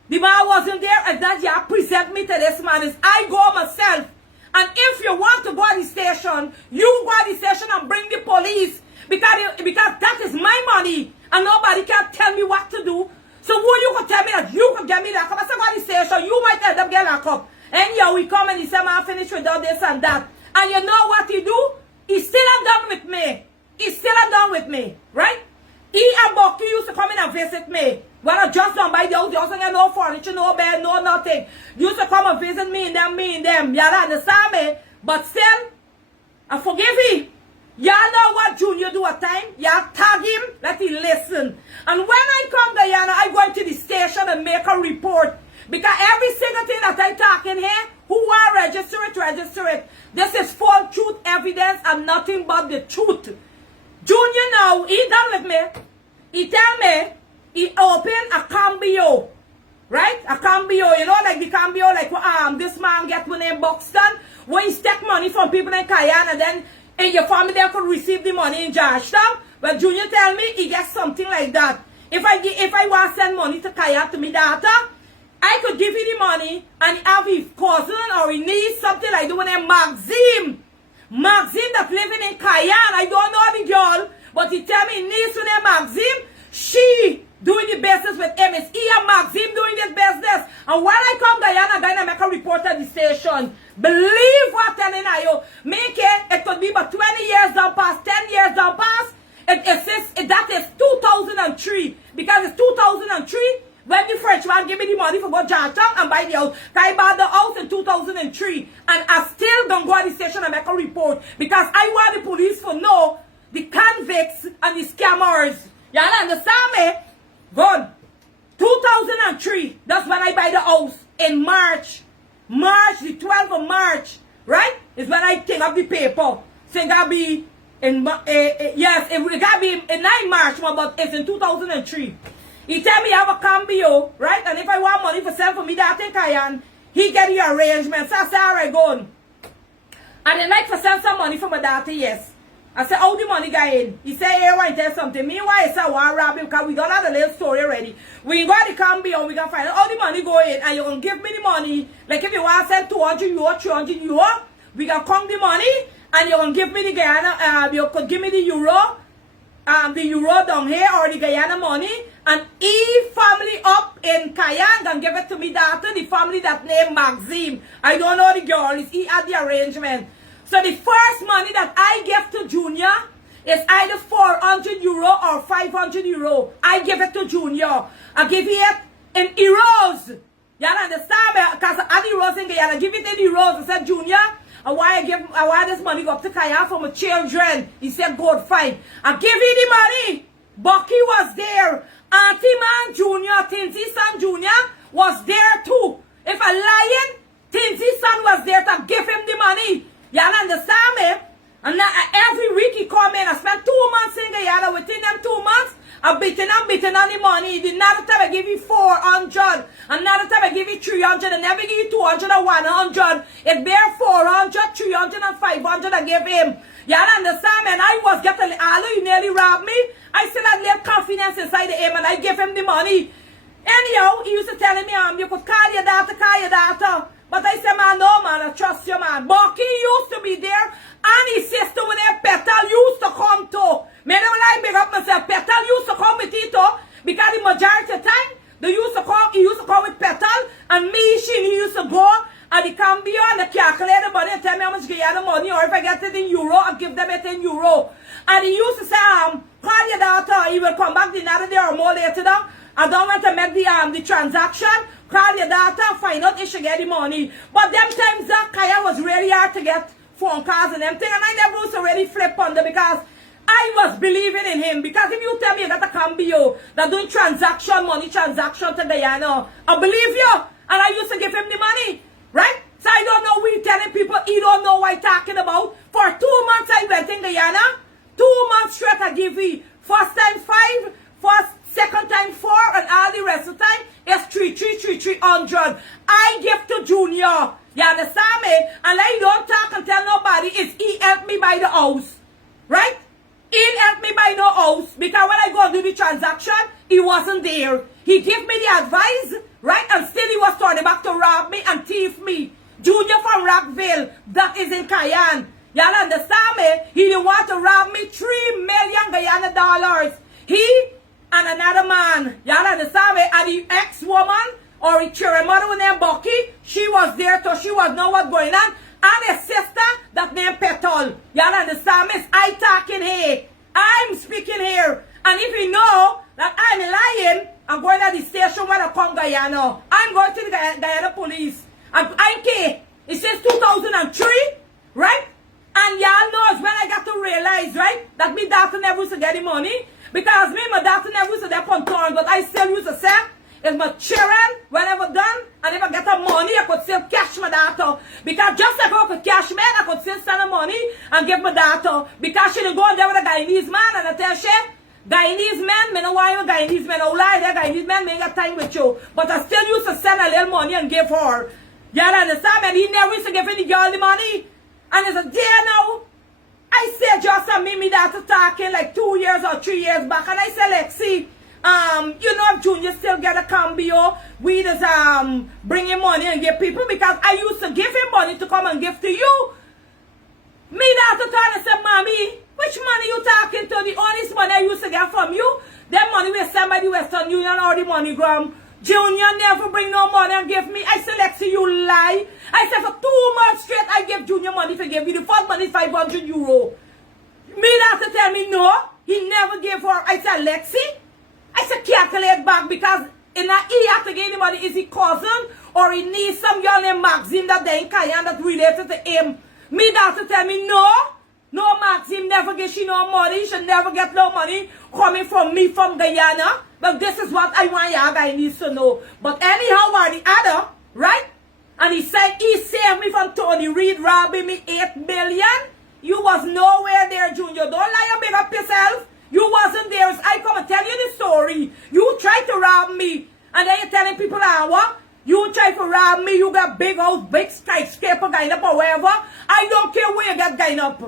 the man wasn't there, and that you present me to this man is I go myself. And if you want to go to the station, you go to the station and bring the police because that is my money and nobody can tell me what to do. So who you can tell me that you can get me locked up? I said, go to the station, you might end up getting locked up. And yeah, we come and he said, man, finish with all this and that. And you know what he do? He's still not done with me. He's still not done with me, right? He and Bucky used to come in and visit me. When I just don't buy the house, you also get no furniture, no bed, no nothing. Used to come and visit me and them. Y'all understand me? But still, I forgive him. Y'all know what Junior do at time? Y'all tag him, let him listen. And when I come to Guyana, I go into the station and make a report. Because every single thing that I talk in here, who want to register it. This is full truth evidence and nothing but the truth. Junior now, he done with me. He tell me, he opened a cambio. right? A cambio, you know, like the cambio, like this man get when in Buxton, where he take money from people in Cayenne, and then in your family they could receive the money in Georgetown. But Junior tell me he gets something like that. If I want to send money to Cayenne to me daughter, I could give you the money and have his cousin or his niece, something like that, with a Maxime. Maxime that living in Cayenne. I don't know the girl, but he tell me niece with a Maxime. She doing the business with MSE and Maxime doing this business. And when I come Guyana, I make a report at the station. Believe what I'm telling you. Make it could be about 20 years down past, 10 years down past. That is 2003. Because it's 2003 when the Frenchman gave me the money for go Georgetown and buy the house. I bought the house in 2003. And I still don't go at the station and make a report. Because I want the police to know the convicts and the scammers. You understand me? Good. 2003. That's when I buy the house. In March. March, the 12th of March. Right? Is when I take up the paper. So it gotta be in, yes, it gotta be in 9 March, but it's in 2003. He tell me I have a cambio, right? And if I want money for sale for me that in Cayenne, he get the arrangement. So I say, all right, go on. And then like for sell some money for my daughter, yes. I said, how the money guy in? He said, hey, I want to tell something. Meanwhile, I said, I want to rob him because we got a little story already. We got the cambio, we can find out how the money go in, and you're going to give me the money. Like if you want to send 200 euro, 300 euro, we can come the money, and you're going to give me the Guyana, you could give me the euro down here, or the Guyana money, and family up in Cayenne can give it to me daughter, the family that named Maxime. I don't know the girl, he had the arrangement. So the first money that I give to Junior is either 400 euro or 500 euro. I give it to Junior. I give it in euros. You understand me? Because I had euros in Guyana. I give it in euros. I said, Junior, I want this money go up to Cayenne for my children. He said, good, fine. I give you the money. Bucky was there. Auntie Man Junior, Tinsy's son Junior was there too. If I'm lying, Tinsy's son was there to give him the money. Y'all understand me? And now, every week he come in. I spent 2 months in Guyana. Within them 2 months, I'm beating on the money. Another time I give you 400. Another time I give you 300. I never give you 200 or 100. It bear 400, 300 and 500 I give him. Y'all understand me? And I was getting, although he nearly robbed me, I still had little confidence inside him and I give him the money. Anyhow, he used to tell me, you could call your daughter. But I said, man, no, man, I trust you, man. Bucky used to be there, and his sister with their Petal used to come too. Me never like big up myself. Petal used to come with it too, because the majority of the time, he used to come with Petal, and me, he used to go at the cambio and the calculate the money and tell me how much Guyana money, or if I get it in euro, I give them it in euro. And he used to say, call your daughter, he will come back the another day or more later down. I don't want to make the transaction. Call your daughter, find out if she get the money. But them times that Kaya was really hard to get phone calls and them things. And I never was already flip under because I was believing in him. Because if you tell me you got a cambio that doing money transaction to Guyana, I believe you. And I used to give him the money. Right? So I don't know we telling people he don't know what I'm talking about. For 2 months I went in Guyana. 2 months straight I give you. First time 5, second time 4, and all the rest of the time is 300. I give to Junior. You understand me? And I don't talk and tell nobody. It's he helped me buy the house. Right? He helped me buy no house. Because when I go do the transaction, he wasn't there. He gave me the advice. Right? And still he was turning back to rob me and thief me. Junior from Rockville. That is in Cayenne. Y'all understand me? He didn't want to rob me $3 million Guyana dollars. He and another man, y'all understand me? And the ex-woman, or the children mother named Bucky, she was there too. She was know what's going on. And a sister that named Petal. Y'all understand me? I talking here. I'm speaking here. And if you know that I'm lying, I'm going to the station when I come Guyana. I'm going to the Guyana police. I care. It says 2003, right? And y'all knows when I got to realize, right, that me daughter never used to get the money. Because me, my daughter never used to get on turn, but I still used to say, if my children, whenever done, and if I get the money, I could still cash my daughter. Because just like I could cash me, I could still send her money and give my daughter. Because she didn't go in there with a Guyanese man, and I tell she, Guyanese men, me know why you Guyanese men. Oh, lie there, Guyanese men, me ain't got time with you. But I still used to send a little money and give her. You understand? And he never used to give any girl the money. And it's a day now. I said just a me that talking like 2 years or 3 years back. And I said, Lexi, you know if Junior still get a cambio, we just bring him money and give people, because I used to give him money to come and give to you. Me that turn and say, Mommy, which money you talking to? The honest money I used to get from you, that money we send by the Western Union or the MoneyGram. Junior never bring no money and give me. I said, Lexi, you lie. I said, for 2 months straight, I gave Junior money to give you. The first money is 500 euro. Me that to tell me, no, he never gave her. I said, Lexi, I said, calculate back, because he have to give anybody, is he cousin, or he needs some girl named Maxine that they in Cayenne that related to him. Me that to tell me, no, Maxine never get she no money. She never get no money coming from me from Guyana. But this is what I want y'all guys needs to know. But anyhow, or the other, right? And he said he saved me from Tony Reid robbing me 8 million. You was nowhere there, Junior. Don't lie and big up yourself. You wasn't there. I come and tell you the story. You tried to rob me. And then you're telling people, what? You try to rob me. You got big house, big skyscraper going up or wherever. I don't care where you get going up.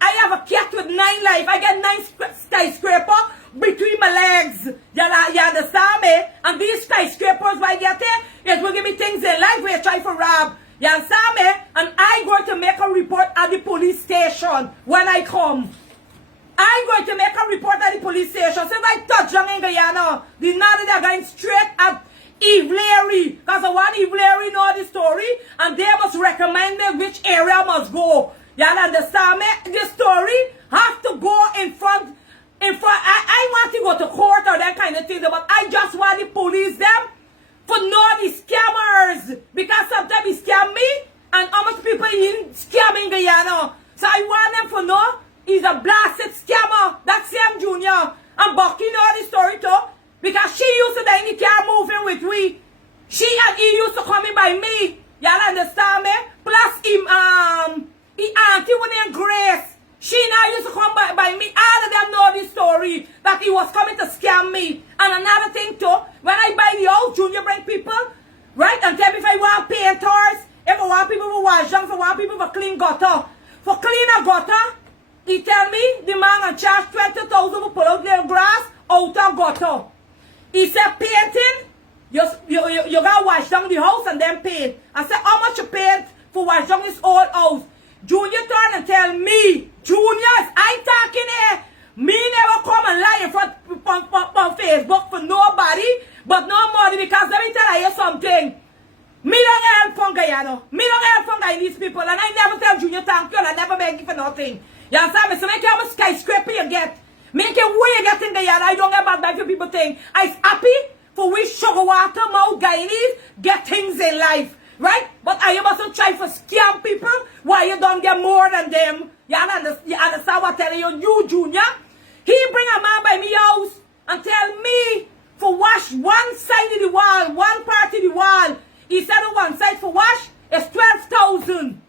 I have a cat with 9 life. I get 9 skyscraper between my legs. You understand me? And these skyscrapers I get there, it will give me things in life where you try to rob. You understand me? And I'm going to make a report at the police station when I come. I'm going to make a report at the police station. Since I touch them in Guyana, the night they're going straight at Eve Larry. Because I want Eve Larry know the story, and they must recommend me which area I must go. You understand me? This story have to go in front. I want to go to court or that kind of thing, but I just want the police them for know the scammers, because sometimes he scam me and how much people in scamming Guyana. So I want them to know he's a blasted scammer. That's Sam Junior. And Bucky know the story too, because she used to be in the car moving with me. She and he used to come in by me. Y'all understand me? Plus him he auntie with named Grace. She now used to come by me. All of them know this story, that he was coming to scam me. And another thing too, when I buy the house, Junior bring people, right? And tell me if I want painters, if I want people to wash down, if I want people to clean gutter. For clean a gutter, he tell me the man and charge 20,000 to pull out their grass out of gutter. He said painting, you gotta wash down the house and then paint. I said, how much you paint for wash down this old house? Junior turn and tell me, Juniors, I talking here. Me never come and lie in front on Facebook for nobody, but no money, because let me tell you something. Me don't help from Guyana. Me don't help from Guyanese people, and I never tell Junior thank you, and I never beg you for nothing. You understand me? So make you how much skyscraper you get. Make you where you get in Guyana. I don't get bad like people think. I'm happy for we sugar water mouth Guyanese get things in life. Right? But I mustn't try to scam people while you don't get more than them. You understand what I'm telling you? You, Junior, he bring a man by me house and tell me for wash one side of the wall, one part of the wall. He said on one side for wash is 12,000.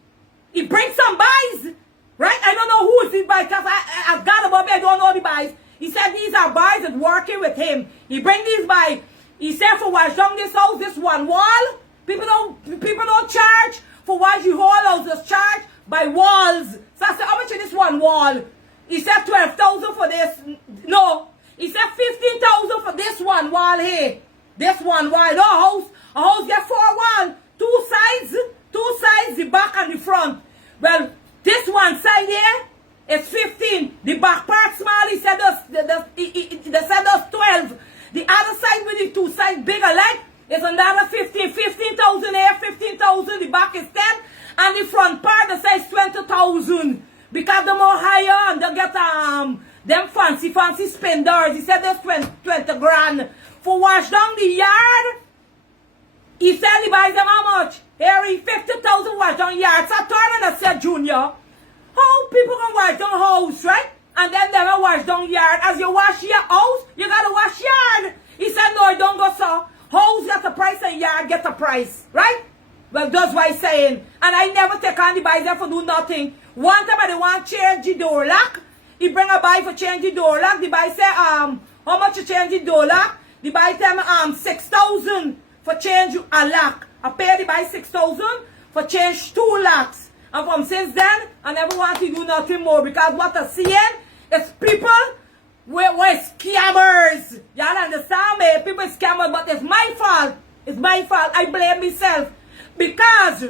He brings some buys. Right? I don't know who is it by, because I've got about me, I don't know the buys. He said these are buys that working with him. He bring these by. He said for wash down this house, this one wall. People don't charge for what you whole house, just charge by walls. So I said, how much is this one wall? He said 12,000 for this. No. He said 15,000 for this one wall here. This one wall. No, a house get 4 walls. 2 sides, the back and the front. Well, this one side here is 15. The back part small, he said they said us 12. The other side with the 2 sides bigger like, it's another 15,000 here, 15,000, the back is 10, and the front part that says 20,000. Because the more higher, and they get them fancy spenders. He said there's 20 grand. For wash down the yard, he said he buys them how much? Here, 50,000 wash down yard. So I turned and I said, Junior, how people can wash down house, right? And then they will wash down yard. As you wash your house, you gotta wash yard. He said, no, don't go so. House get a price and yard get a price, right? Well, that's what I'm saying. And I never take on the buys there for do nothing. One time I want to change the door lock. He bring a buy for change the door lock. The buy say, how much to change the door lock? The buy tell me, 6,000 for change a lock. I pay the buy 6,000 for change 2 locks. And from since then, I never want to do nothing more because what I'm seeing is people we're scammers. Y'all understand me? People scammers, but it's my fault. It's my fault. I blame myself. Because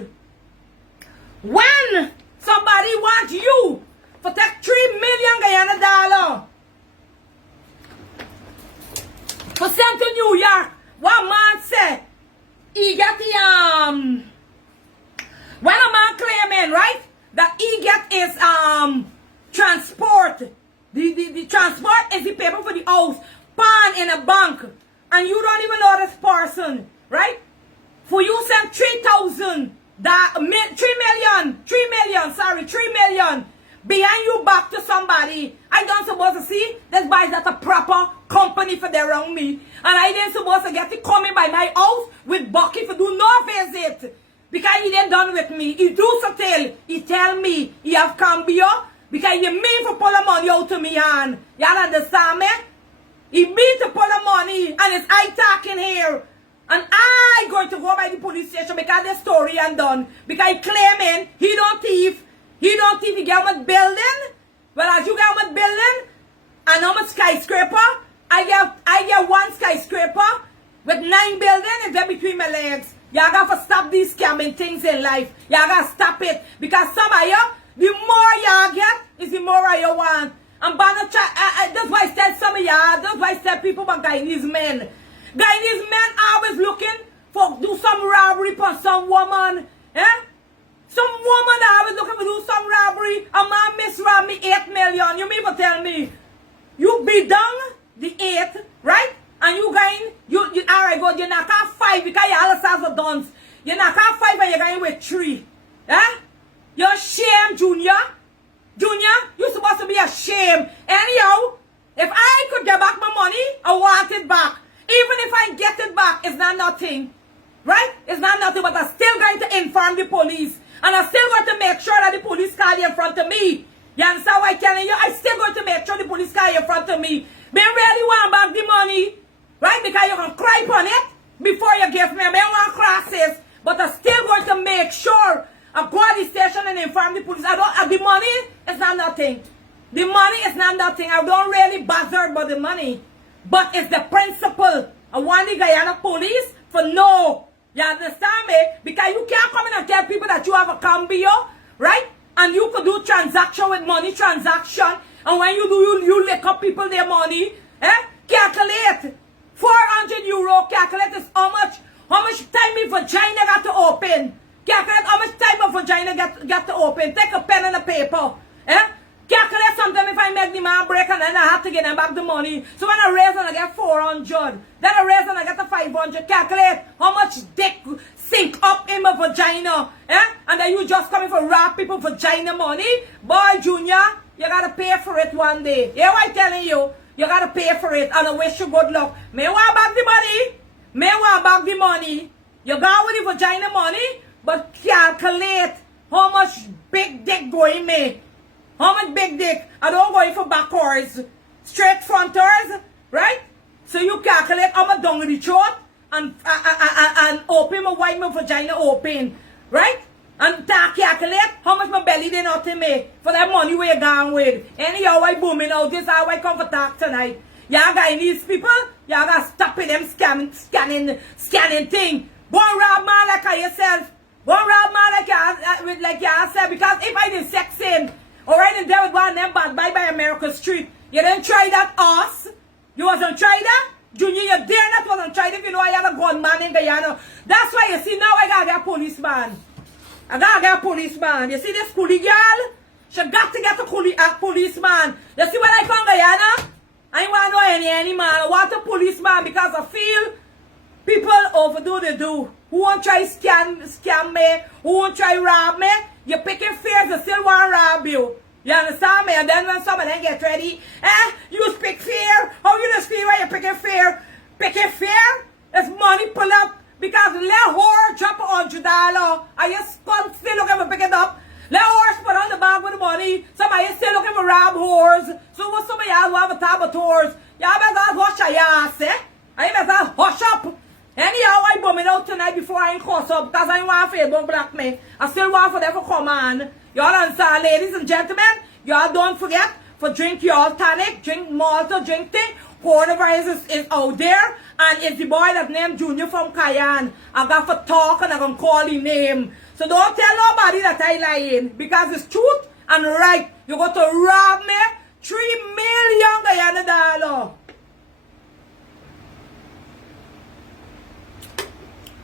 when somebody wants you for take 3 million Guyana dollar for send to New York, one man said he get the when a man claiming, right, that he get his transport. The transport is the paper for the house, pan in a bank, and you don't even know this person, right? For you send 3,000, that 3 million behind you back to somebody. I don't supposed to see this buy that a proper company for their own me, and I didn't supposed to get to come in by my house with bucket for do no visit because he didn't done with me. He do something. He tell me he have cambio. Because you mean for pull the money out to me hand. Y'all understand me? He mean to pull the money and it's I talking here. And I going to go by the police station because the story and done. Because he claiming he don't thief. He don't thief the government building. Well, as you government building and how much skyscraper, I get 1 skyscraper with 9 buildings and then between my legs. Y'all got to stop these scamming things in life. Y'all got to stop it. Because some of you, the more y'all get, is the more you want. And that's why I said some of y'all, that's why I said people about Guyanese men. Guyanese men always looking for do some robbery for some woman. Eh? Some woman that always looking for do some robbery. A man misrobbed me 8 million. You mean to tell me, you be done the 8, right? And you going, you alright, go, you knock off 5 because you all have done. You knock off 5 and you're going with 3. Eh? You're shame, Junior. Junior, you're supposed to be ashamed. Anyhow, if I could get back my money, I want it back. Even if I get it back, it's not nothing. Right? It's not nothing, but I'm still going to inform the police. And I'm still going to make sure that the police call you in front of me. You understand what I'm telling you? I'm still going to make sure the police call you in front of me. They really want back the money. Right? Because you're going to cry on it before you give me. I don't want crosses. But I'm still going to make sure I go to the station and inform the police. The money is not nothing. The money is not nothing. I don't really bother about the money. But it's the principle. I want the Guyana police for no. You understand me? Because you can't come in and tell people that you have a cambio, right? And you could do transaction with money transaction. And when you do, you lick up people their money. Calculate. 400 euro. Calculate is how much time my vagina got to open. Calculate how much time my vagina get to open. Take a pen and a paper. Calculate something if I make the man break and then I have to get them back the money. So when I raise and I get 400, then I raise and I get the 500. Calculate how much dick sink up in my vagina. And then you just coming for rob people vagina money. Boy, Junior, you gotta pay for it one day. Hear what I'm telling you? You gotta pay for it and I wish you good luck. May want back the money. May want back the money. You got with the vagina money, but calculate how much big dick going me. How much big dick? I don't go in for backwards. Straight fronters, right? So you calculate how much down the throat and open my white my vagina open, right? And calculate how much my belly did not to me for that money we're gone with. Anyhow, I booming out. This is how I come for talk tonight. Y'all Guyanese people, y'all gotta stop with them scanning thing. Go and rob man like yourself. Go and rob man like y'all said. Because if I did sex him, alright, and there was one of them bad by America Street. You didn't try that ass? You wasn't try that? Junior, you dare not wasn't try it if you know I had a gunman in Guyana. That's why you see now I gotta get a policeman. I gotta get a policeman. You see this coolie girl? She got to get a policeman. You see when I come Guyana? I don't want to know any man. I want a policeman because I feel people overdo the do. Who won't try scam me? Who won't try rob me? You picking fears, they still want to rob you. You understand me? And then when some of them get ready, you pick fear. How you just feel when you picking fear? Picking fear? It's money pull up. Because let whore drop $100. Are you still looking for pick it up? Let horse put on the bag with the money. Somebody still looking for rob tours. So what some of y'all who have a tab of tours, y'all better hush your ass, eh? I better hush up. Anyhow, I bum it out tonight before I cross up because I want Facebook block me. I still want for them to come on. Y'all understand, ladies and gentlemen? Y'all don't forget for drink your tonic, drink Malta, drink thing. Coronavirus is out there, and it's the boy that named Junior from Cayenne. I got for talk and I'm gonna call his name. So don't tell nobody that I lying because it's truth and right. You got to rob me $3 million Guyana dollar.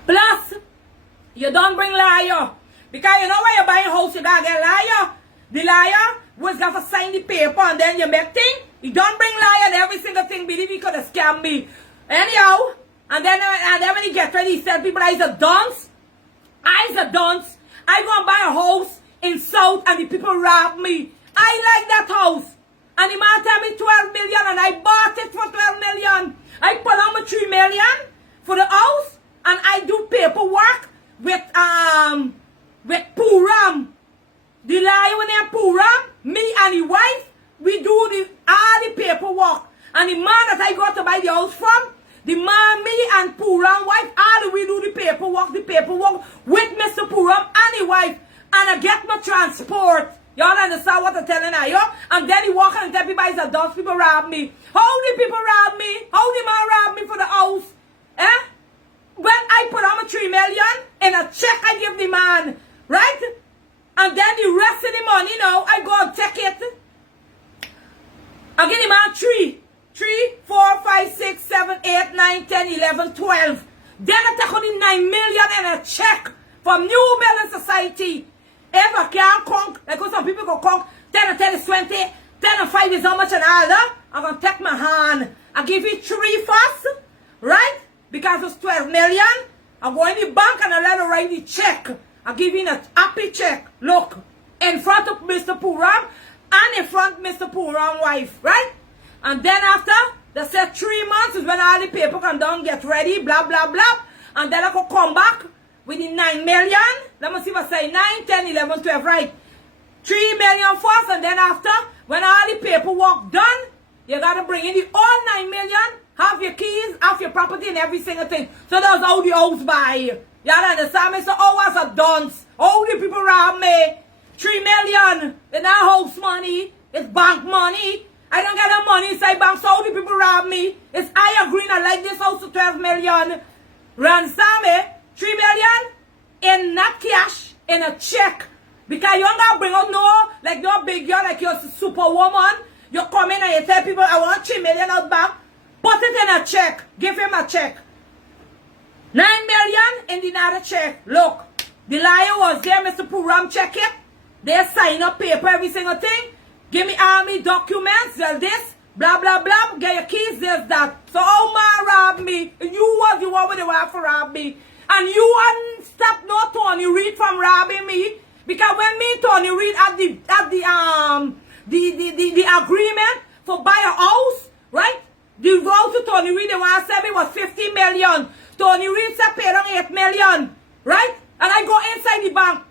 Plus, you don't bring liar. Because you know when you're buying a house, you gotta get liar. The liar was got to sign the paper and then you make thing. You don't bring liar and every single thing. Believe he could have scammed me. Anyhow, and then when he get ready, he said people I's a dunce. I's a dunce. I go and buy a house in South and the people rob me. I like that house. And the man tell me 12 million and I bought it for 12 million. I put on my 3 million for the house and I do paperwork with Puram. The lion named Puram, me and the wife, we do all the paperwork. And the man that I got to buy the house from, the man, me and Puram wife, all we do the paperwork with Mr. Puram and the wife. And I get my transport. Y'all understand what I'm telling you? And then he walk and tell people he's a dog. People rob me. How the people rob me? How the man rob me for the house? Eh? When I put on my 3 million in a check I give the man, right? And then the rest of the money, you know, I go and take it. I give the man 3, 4, 5, 6, 7, 8, 9, 10, 11, 12. Then I take on the 9 million in a check from New Balance Society. If I can't conk, like some people go conk, 10 and 10 is 20, 10 and 5 is how much an hour, I'm going to take my hand. I give you 3 first, right? Because it's 12 million. I go in the bank and I let her write the check. I give you a happy check. Look, in front of Mr. Puram and in front of Mr. Puram's wife, right? And then after, they said 3 months is when all the paper can done, get ready, blah, blah, blah. And then I could come back with the 9 million. Let me see if I say 9, 10, 11, 12, right? 3 million first, and then after, when all the paperwork done, you got to bring in the all 9 million, have your keys, have your property and every single thing. So that's how the house buy. Y'all understand me? So how was a dunce? How the people rob me? 3 million. It's not house money. It's bank money. I don't get the money inside bank, so how the people rob me? It's I agree, I like this house to 12 million. Understand me? 3 million in not cash, in a check. Because you don't got to bring out no big girl like you're a superwoman. You come in and you tell people, I want 3 million out back. Put it in a check. Give him a check. 9 million in the another check. Look, the liar was there, Mr. Puram, check it. They sign up paper, every single thing. Give me army documents, there's this, blah, blah, blah. Get your keys, there's that. So, oh man, rob me. You was the one with the wife for rob me. And you hadn't stopped no Tony Reid from robbing me. Because when me and Tony Reid had the agreement for buy a house, right? The road to Tony Reid, they want to say me was 50 million. Tony Reid said pay down 8 million, right? And I go inside the bank.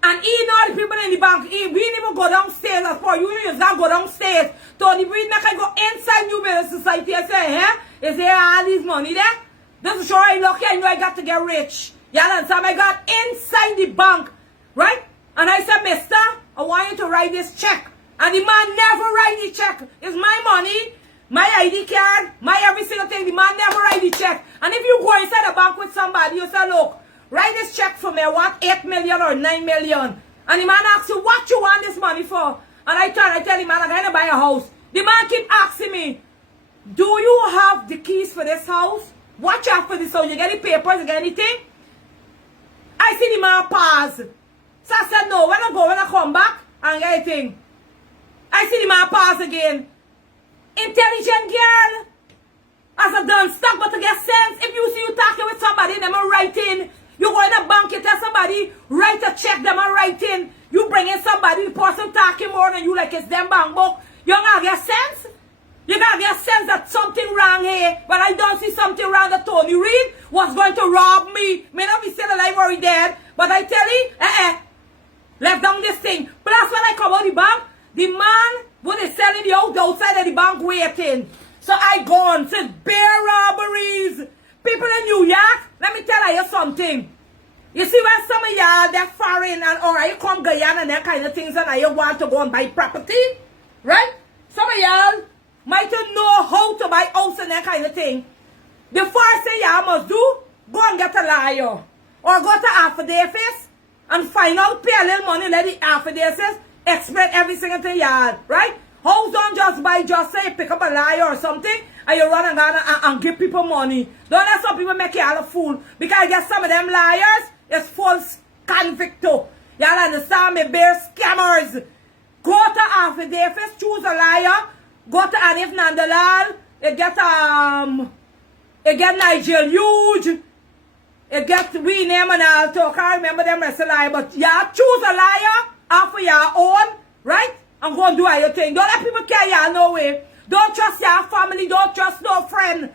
And he know the people in the bank. We didn't even go downstairs as far. You just not go downstairs. Tony Reid make I go inside New Balance Society. I say, is there all this money there? This is sure I'm lucky. I know I got to get rich. You understand? I got inside the bank, right? And I said, mister, I want you to write this check. And the man never write the check. It's my money, my ID card, my every single thing. The man never write the check. And if you go inside the bank with somebody, you say, look, write this check for me. I want 8 million or 9 million. And the man asks you, what you want this money for? And I tell the man, I'm going to buy a house. The man keep asking me, do you have the keys for this house? What you have for this house? You get the papers, you get anything? I see the man pause. So I said, no, when I come back, and get anything. I see the man pause again. Intelligent girl. As a done stuck, but to get sense. If you see you talking with somebody, them are writing. You go in a bank, you tell somebody, write a check, them are writing. You bring in somebody, the person talking more than you like it's them bank book. You don't get sense? You gotta get sense that something wrong here. But I don't see something wrong that Tony Reid was going to rob me. May not be still alive or dead. But I tell you, left down this thing. Plus when I come out the bank, the man would they selling the house outside of the bank waiting. So I gone. Says bear robberies. People in New York, let me tell you something. You see when some of y'all, they're foreign and or you come Guyana and that kind of things and you want to go and buy property, right? Some of y'all might not know how to buy house and that kind of thing. The first thing y'all must do, go and get a lawyer. Or go to affidavits and find out, pay a little money, let the affidavits explain every single thing y'all, right? House don't just buy, just say pick up a lawyer or something and you run and give people money. Don't let some people make you all a fool. Because I guess some of them liars is false convict too. Y'all understand me? Bear scammers. Go to affidavits, choose a liar, go to Anif Nandalal, you get Nigel Huge, you get rename and all too. I can't remember them rest of the liar, but y'all choose a liar off of your own, right? And go and do your thing. Don't let people carry y'all no way. Don't trust your family, don't trust no friend.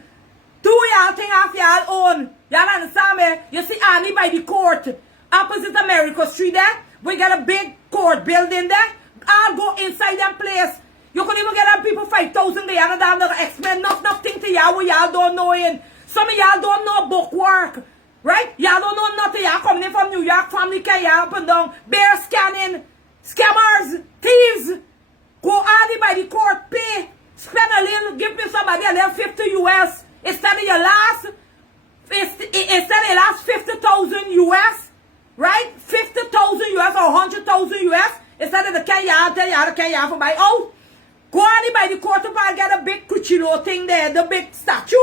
Do y'all thing off your own. Y'all understand me? You see Annie by the court, opposite America Street there. We got a big court building there. I'll go inside that place. You could even get them people 5,000 there and they're not explain nothing to y'all what y'all don't know in. Some of y'all don't know book work. Right? Y'all don't know nothing. Y'all coming in from New York, family can y'all up and down. Bear scanning, scammers, thieves. Go early by the court, pay. Spend a little, give me somebody a little 50 US. Instead of your last 50,000 US, right? 50,000 US or 100,000 US. Instead of the Kenya for buy out. Go early by the court and get a big Cuchillo thing there, the big statue,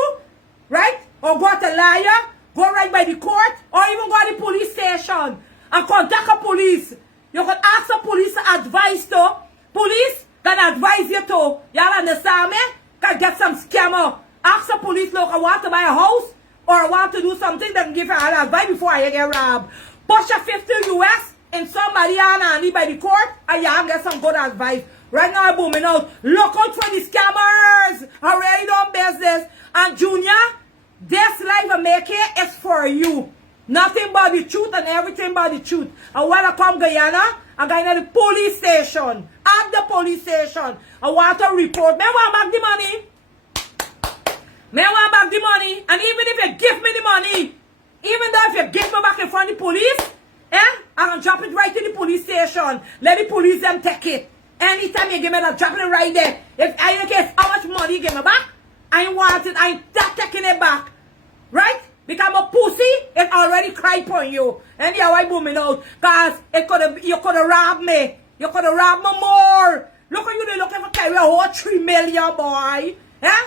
right? Or go to liar, go right by the court, or even go to the police station and contact a police. You can ask the police advice too. Police can advise you too. Y'all understand me? Can get some scammer. Ask the police, look, I want to buy a house or I want to do something that can give you all advice before I get robbed. Push a 50 US in somebody and by the court and y'all get some good advice. Right now I'm booming out. Look out for the scammers. Already done business. And Junior, this life I make here is for you. Nothing but the truth and everything but the truth. And when I come Guyana, I'm going to the police station. At the police station. I want to report. Me want back the money. Me want back the money. And even if you give me the money, even though if you give me back in front of the police, I'm going to drop it right to the police station. Let the police them take it. Anytime you give me that, drop it right there. If I don't care how much money you give me back, I want it. I'm not taking it back. Right? Because I'm a pussy, it already cried for you. And yeah, I booming out. Because you could have robbed me. You could have robbed me more. Look at you, they're looking for carry a whole 3 million, boy. Eh?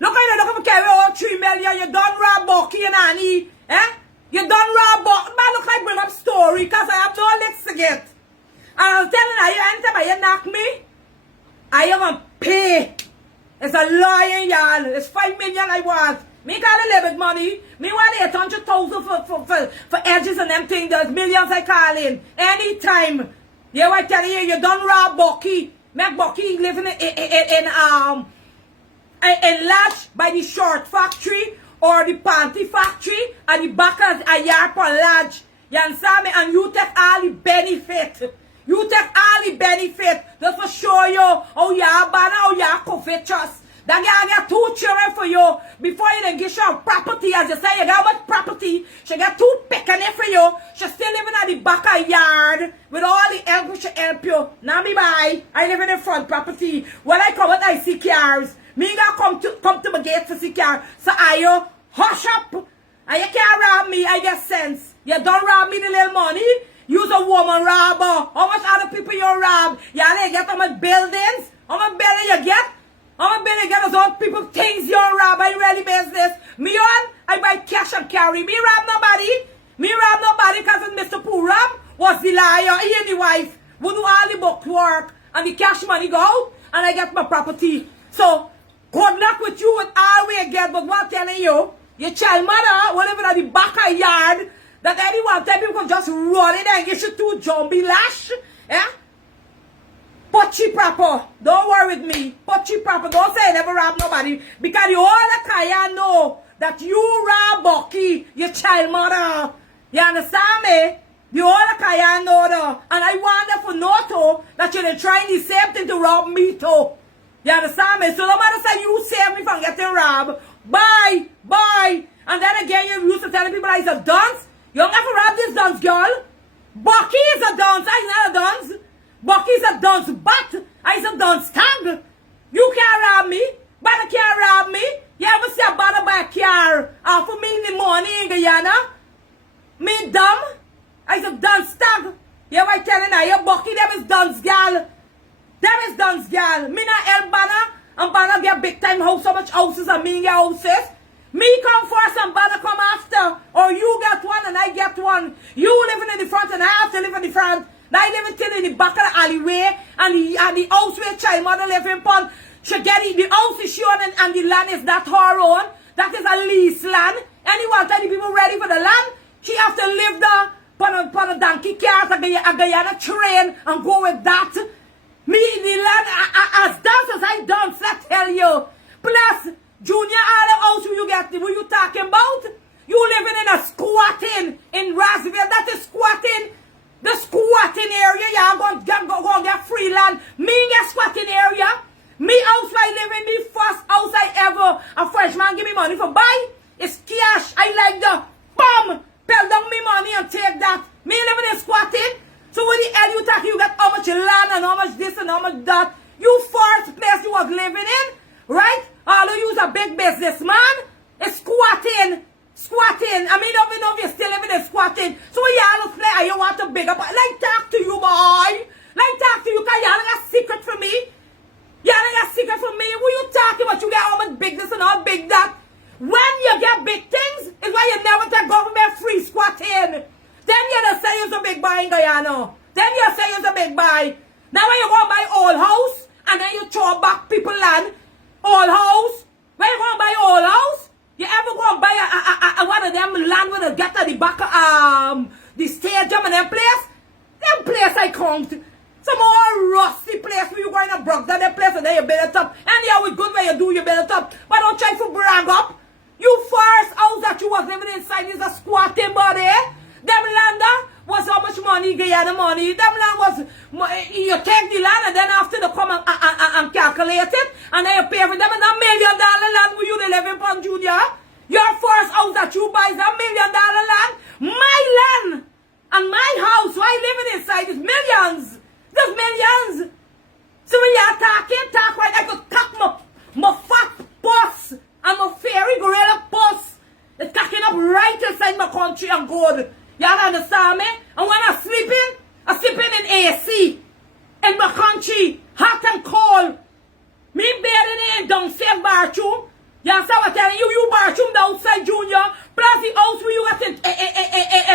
Look at you, they're looking for carry a whole 3 million. You done rob Bucky and Annie. Eh? You done rob Bucky. Man, look like bring up story because I have no legs to get. And I'm telling you, anytime you knock me, I am going to pay. It's a lying, y'all. It's 5 million I want. Me got a little bit money. Me want 800,000 for edges and them things. There's millions I call in. Anytime. Yeah, I tell you, you don't rob Bucky. Make Bucky living in Latch by the short factory or the panty factory and the back of a yard per Lodge. You understand me? And you take all the benefit. You take all the benefit. Just to show you how you are bad, how you are covetous. That girl get 2 children for you. Before you then get your property, as you say, you got much property. She got 2 picking it for you. She's still living at the back of the yard. With all the help she help you. Now me bye. I live in the front property. When I come out, I see cars. Me got come to my gate to see cars. So I hush up. And you can't rob me, I get sense. You don't rob me the little money. You's a woman robber. How much other people you rob? Y'all get how much buildings? How much building you get? How much building you get? All people things you rob. I really business. Me on, I buy cash and carry. Me rob nobody. Me rob nobody because Mr. Puram was the liar. He and the wife who do all the book work. And the cash money go out. And I get my property. So, good luck with you with all we get. But what I'm telling you, your child mother, whatever at the back of yard, that anyone tell people can just run it and get you 2 zombie lash. Yeah? Potchi proper. Don't worry with me. Potchi proper. Don't say I never rob nobody. Because you all the Kaya know that you rob Bucky, your child mother. You understand me? The whole of Kayan know though. And I want them for know too that you're trying the same thing to rob me too. You understand me? So no matter say you save me from getting robbed. Bye. Bye. And then again you used to telling people that he's a dunce. You don't have to rob this dunce girl. Bucky is a dunce. I'm not a dunce. Bucky is a dunce but I'm a dunce tag. You can't rob me. But can't rob me. You ever see a bother by a car for me in the morning in Guyana? Me dumb? I'm a dunce tag. You ever telling her, you Bucky, them is dunce girl. Them is dunce girl. Me not help Banner. And Banner get big time house. So much houses and me get houses. Me come first and Banner come after. Or you get one and I get one. You living in the front and I have to live in the front. Now I live in the back of the alleyway. And the house where child mother living upon. She get it. The house is sure and the land is not her own. That is a lease land. Anyone tell the people ready for the land. She have to live there. Pon a donkey cart, a Guyana train, and go with that. Me, the land, as dance as I dance, I tell you. Plus, Junior, all the house who you get, who you talking about? You living in a squatting in Rossville. That is squatting. The squatting area, you going to get free land. Me get squatting area. Me house where I live in, the first house I ever, a Frenchman give me money for buy. It's cash. I like the bomb. Pay down me money and take that. Me living in squatting. So when the hell you talk, you get how much land and how much this and how much that. You first place you was living in, right? All of you is a big businessman. It's squatting. Squatting. I mean, don't even know if you're still living in squatting. So when you all play and you want to big up, like talk to you, boy. Like talk to you, because y'all got a secret for me. Y'all got a secret for me. What you talking about? You got how much big this and how big that. When you get big things, is why you never take government free squatting. Then you just say you're a big boy in Guyana. Then you say you're a big boy. Now when you go and buy old house, and then you throw back people land, old house, when you go and buy old house, you ever go and buy one of them land with a get at the back of the stadium and them place? Them place I count. Some more rusty place where you going to broke down that place and then you build it up. And yeah, with good way you do, you build it up. But don't try to brag up. You first house that you was living inside is a squatting body. Them land was how much money, Guyana money. Them land was, you take the land and then after they come and calculate it. And then you pay for them and $1 million land where you live in Junior. Your first house that you buy is $1 million land. My land and my house where I living inside is millions. There's millions. So when you're talking, talk right, I could cock my fat bus and my fairy gorilla bus. It's cocking up right inside my country and good. Y'all understand me? And when I'm sleeping in AC. In my country, hot and cold. Me bathing in downstairs bathroom. Y'all see what I'm telling you? You bathroom the outside, Junior. Plus the house where you got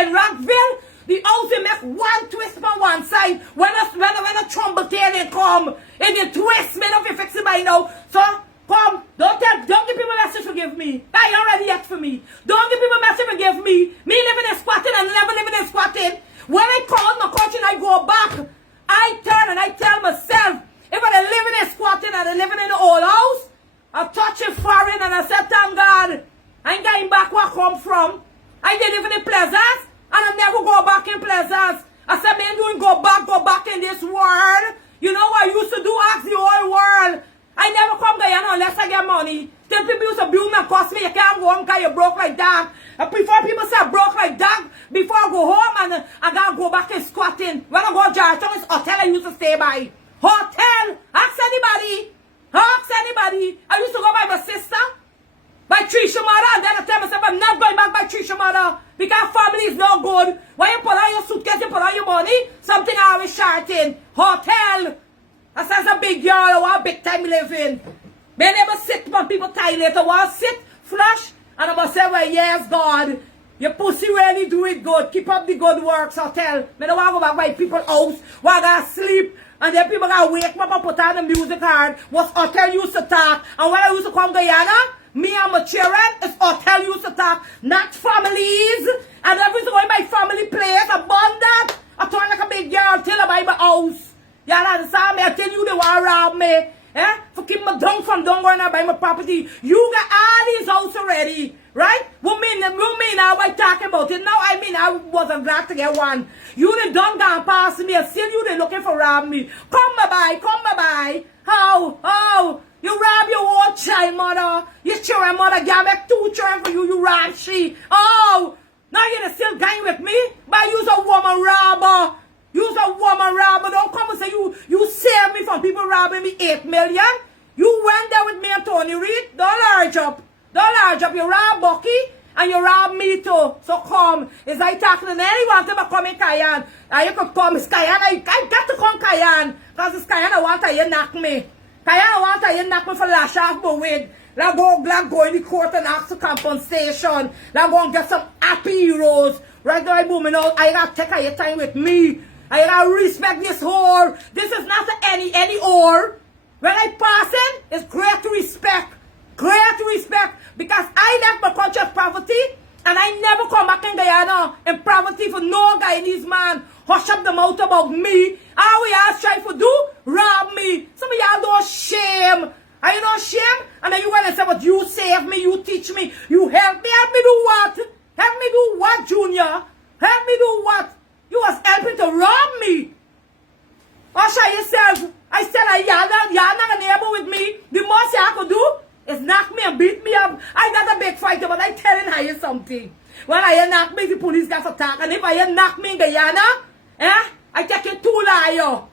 in Rockville. The house will make one twist on one side. When a trumpet come, and you twist me, don't you fix it by now. So, come, don't give people a message forgive me. That ain't ready yet for me. Don't give people a message forgive me. Me living in squatting and never living in squatting. When I call my country and I go back, I turn and I tell myself, if I'm living in squatting and I'm living in the old house, I touch it foreign and I said, thank God, I ain't getting back where I come from. I did live in Pleasance. And I never go back in Pleasance. I said, man, doing go back in this world. You know what I used to do? Ask the whole world. I never come Guyana unless I get money. Still people used to abuse me and cost me. You can't go home because you broke like that. I prefer people say I broke like that before I go home and I gotta go back and squatting. When I go to Georgetown, it's hotel I used to stay by. Hotel. Ask anybody. Ask anybody. I used to go by my sister. By Trisha mother, and then I tell myself I'm not going back by Trisha mother because family is no good. When you put on your suitcase, you put on your money, something always shouting. Hotel. I says a big girl, I want big time living. May never sit on people toilet. I want to sit, flush, and I must say, well, yes, God. Your pussy really do it good. Keep up the good works, hotel. I don't want to go back by people's house while I gotta sleep. And then people gotta wake me up and put on the music card. What hotel used to talk. And when I used to come to Guyana, me and my children, it's hotel used to talk, not families. And I used to go in my family place, I bond that. I turn like a big girl till I buy my house. Y'all understand me? I tell you they want to rob me. For keep me down from down going to buy my property. You got all these houses already. Right? What mean now I talking about it? Now I mean I wasn't glad to get one. You done gone past me and still you looking for rob me. Come by. How? You rob your own child mother. Your children mother gave back 2 children for you, you rob she. Oh! Now you're still going with me? But you's a woman robber. You's a woman robber. Don't come and say you saved me from people robbing me 8 million. You went there with me and Tony Reid. Don't large up. You rob Bucky and you rob me too. So come. Is I talking to anyone to come in Cayenne? And you could come. It's Cayenne. I got to come Cayenne. Because it's Cayenne I want to knock me. Cayenne I want to knock me for lash off my wig. Now go in the court and ask for compensation. Now go and get some happy heroes. Right now I booming out. I gotta take your time with me. I gotta respect this whore. This is not any whore. When I pass in, it's great respect. Because I left my country of poverty and I never come back in Guyana in poverty for no Guyanese man. Hush up the mouth about me. All we all try to do, rob me. Some of y'all don't shame. Are you not shame? And then you want to say, but you save me, you teach me, you help me. Help me do what? Help me do what, Junior? Help me do what? You was helping to rob me. Usher yourself. I said, y'all not neighbor with me. The most y'all could do is knock me and beat me up. I got a big fighter, but I telling her something. When I knock me, the police got attack. And if I knock me in Guyana, I take it 2 liars.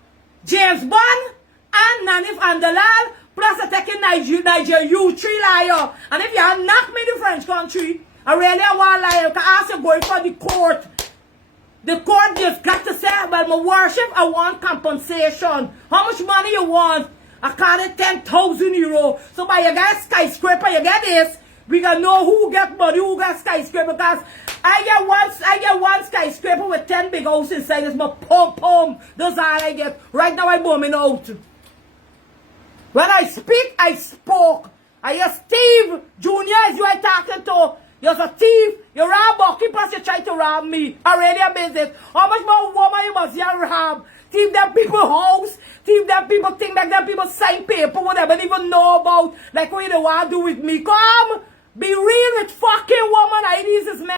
James Bond and Nanif Andalal, plus I take it Niger, you 3 liars. And if you knock me in the French country, I really want liar. You can ask you going for the court. The court just got to say, well, my worship, I want compensation. How much money you want? I call it 10,000 euro. So by you get skyscraper, you get this. We gonna know who get money, who got skyscraper. Because I get one skyscraper with 10 big houses inside. It's my pom. That's all I get. Right now I'm booming out. When I speak, I spoke. I hear Steve Junior is you I talking to. You're a thief. You rob Bucky, plus you try to rob me. Already a business. How much more woman you must here rob? Thief them people house. Thief them people think like them people sign paper, whatever they even know about. Like what you want to do with me. Come. Be real with fucking woman. I this is man.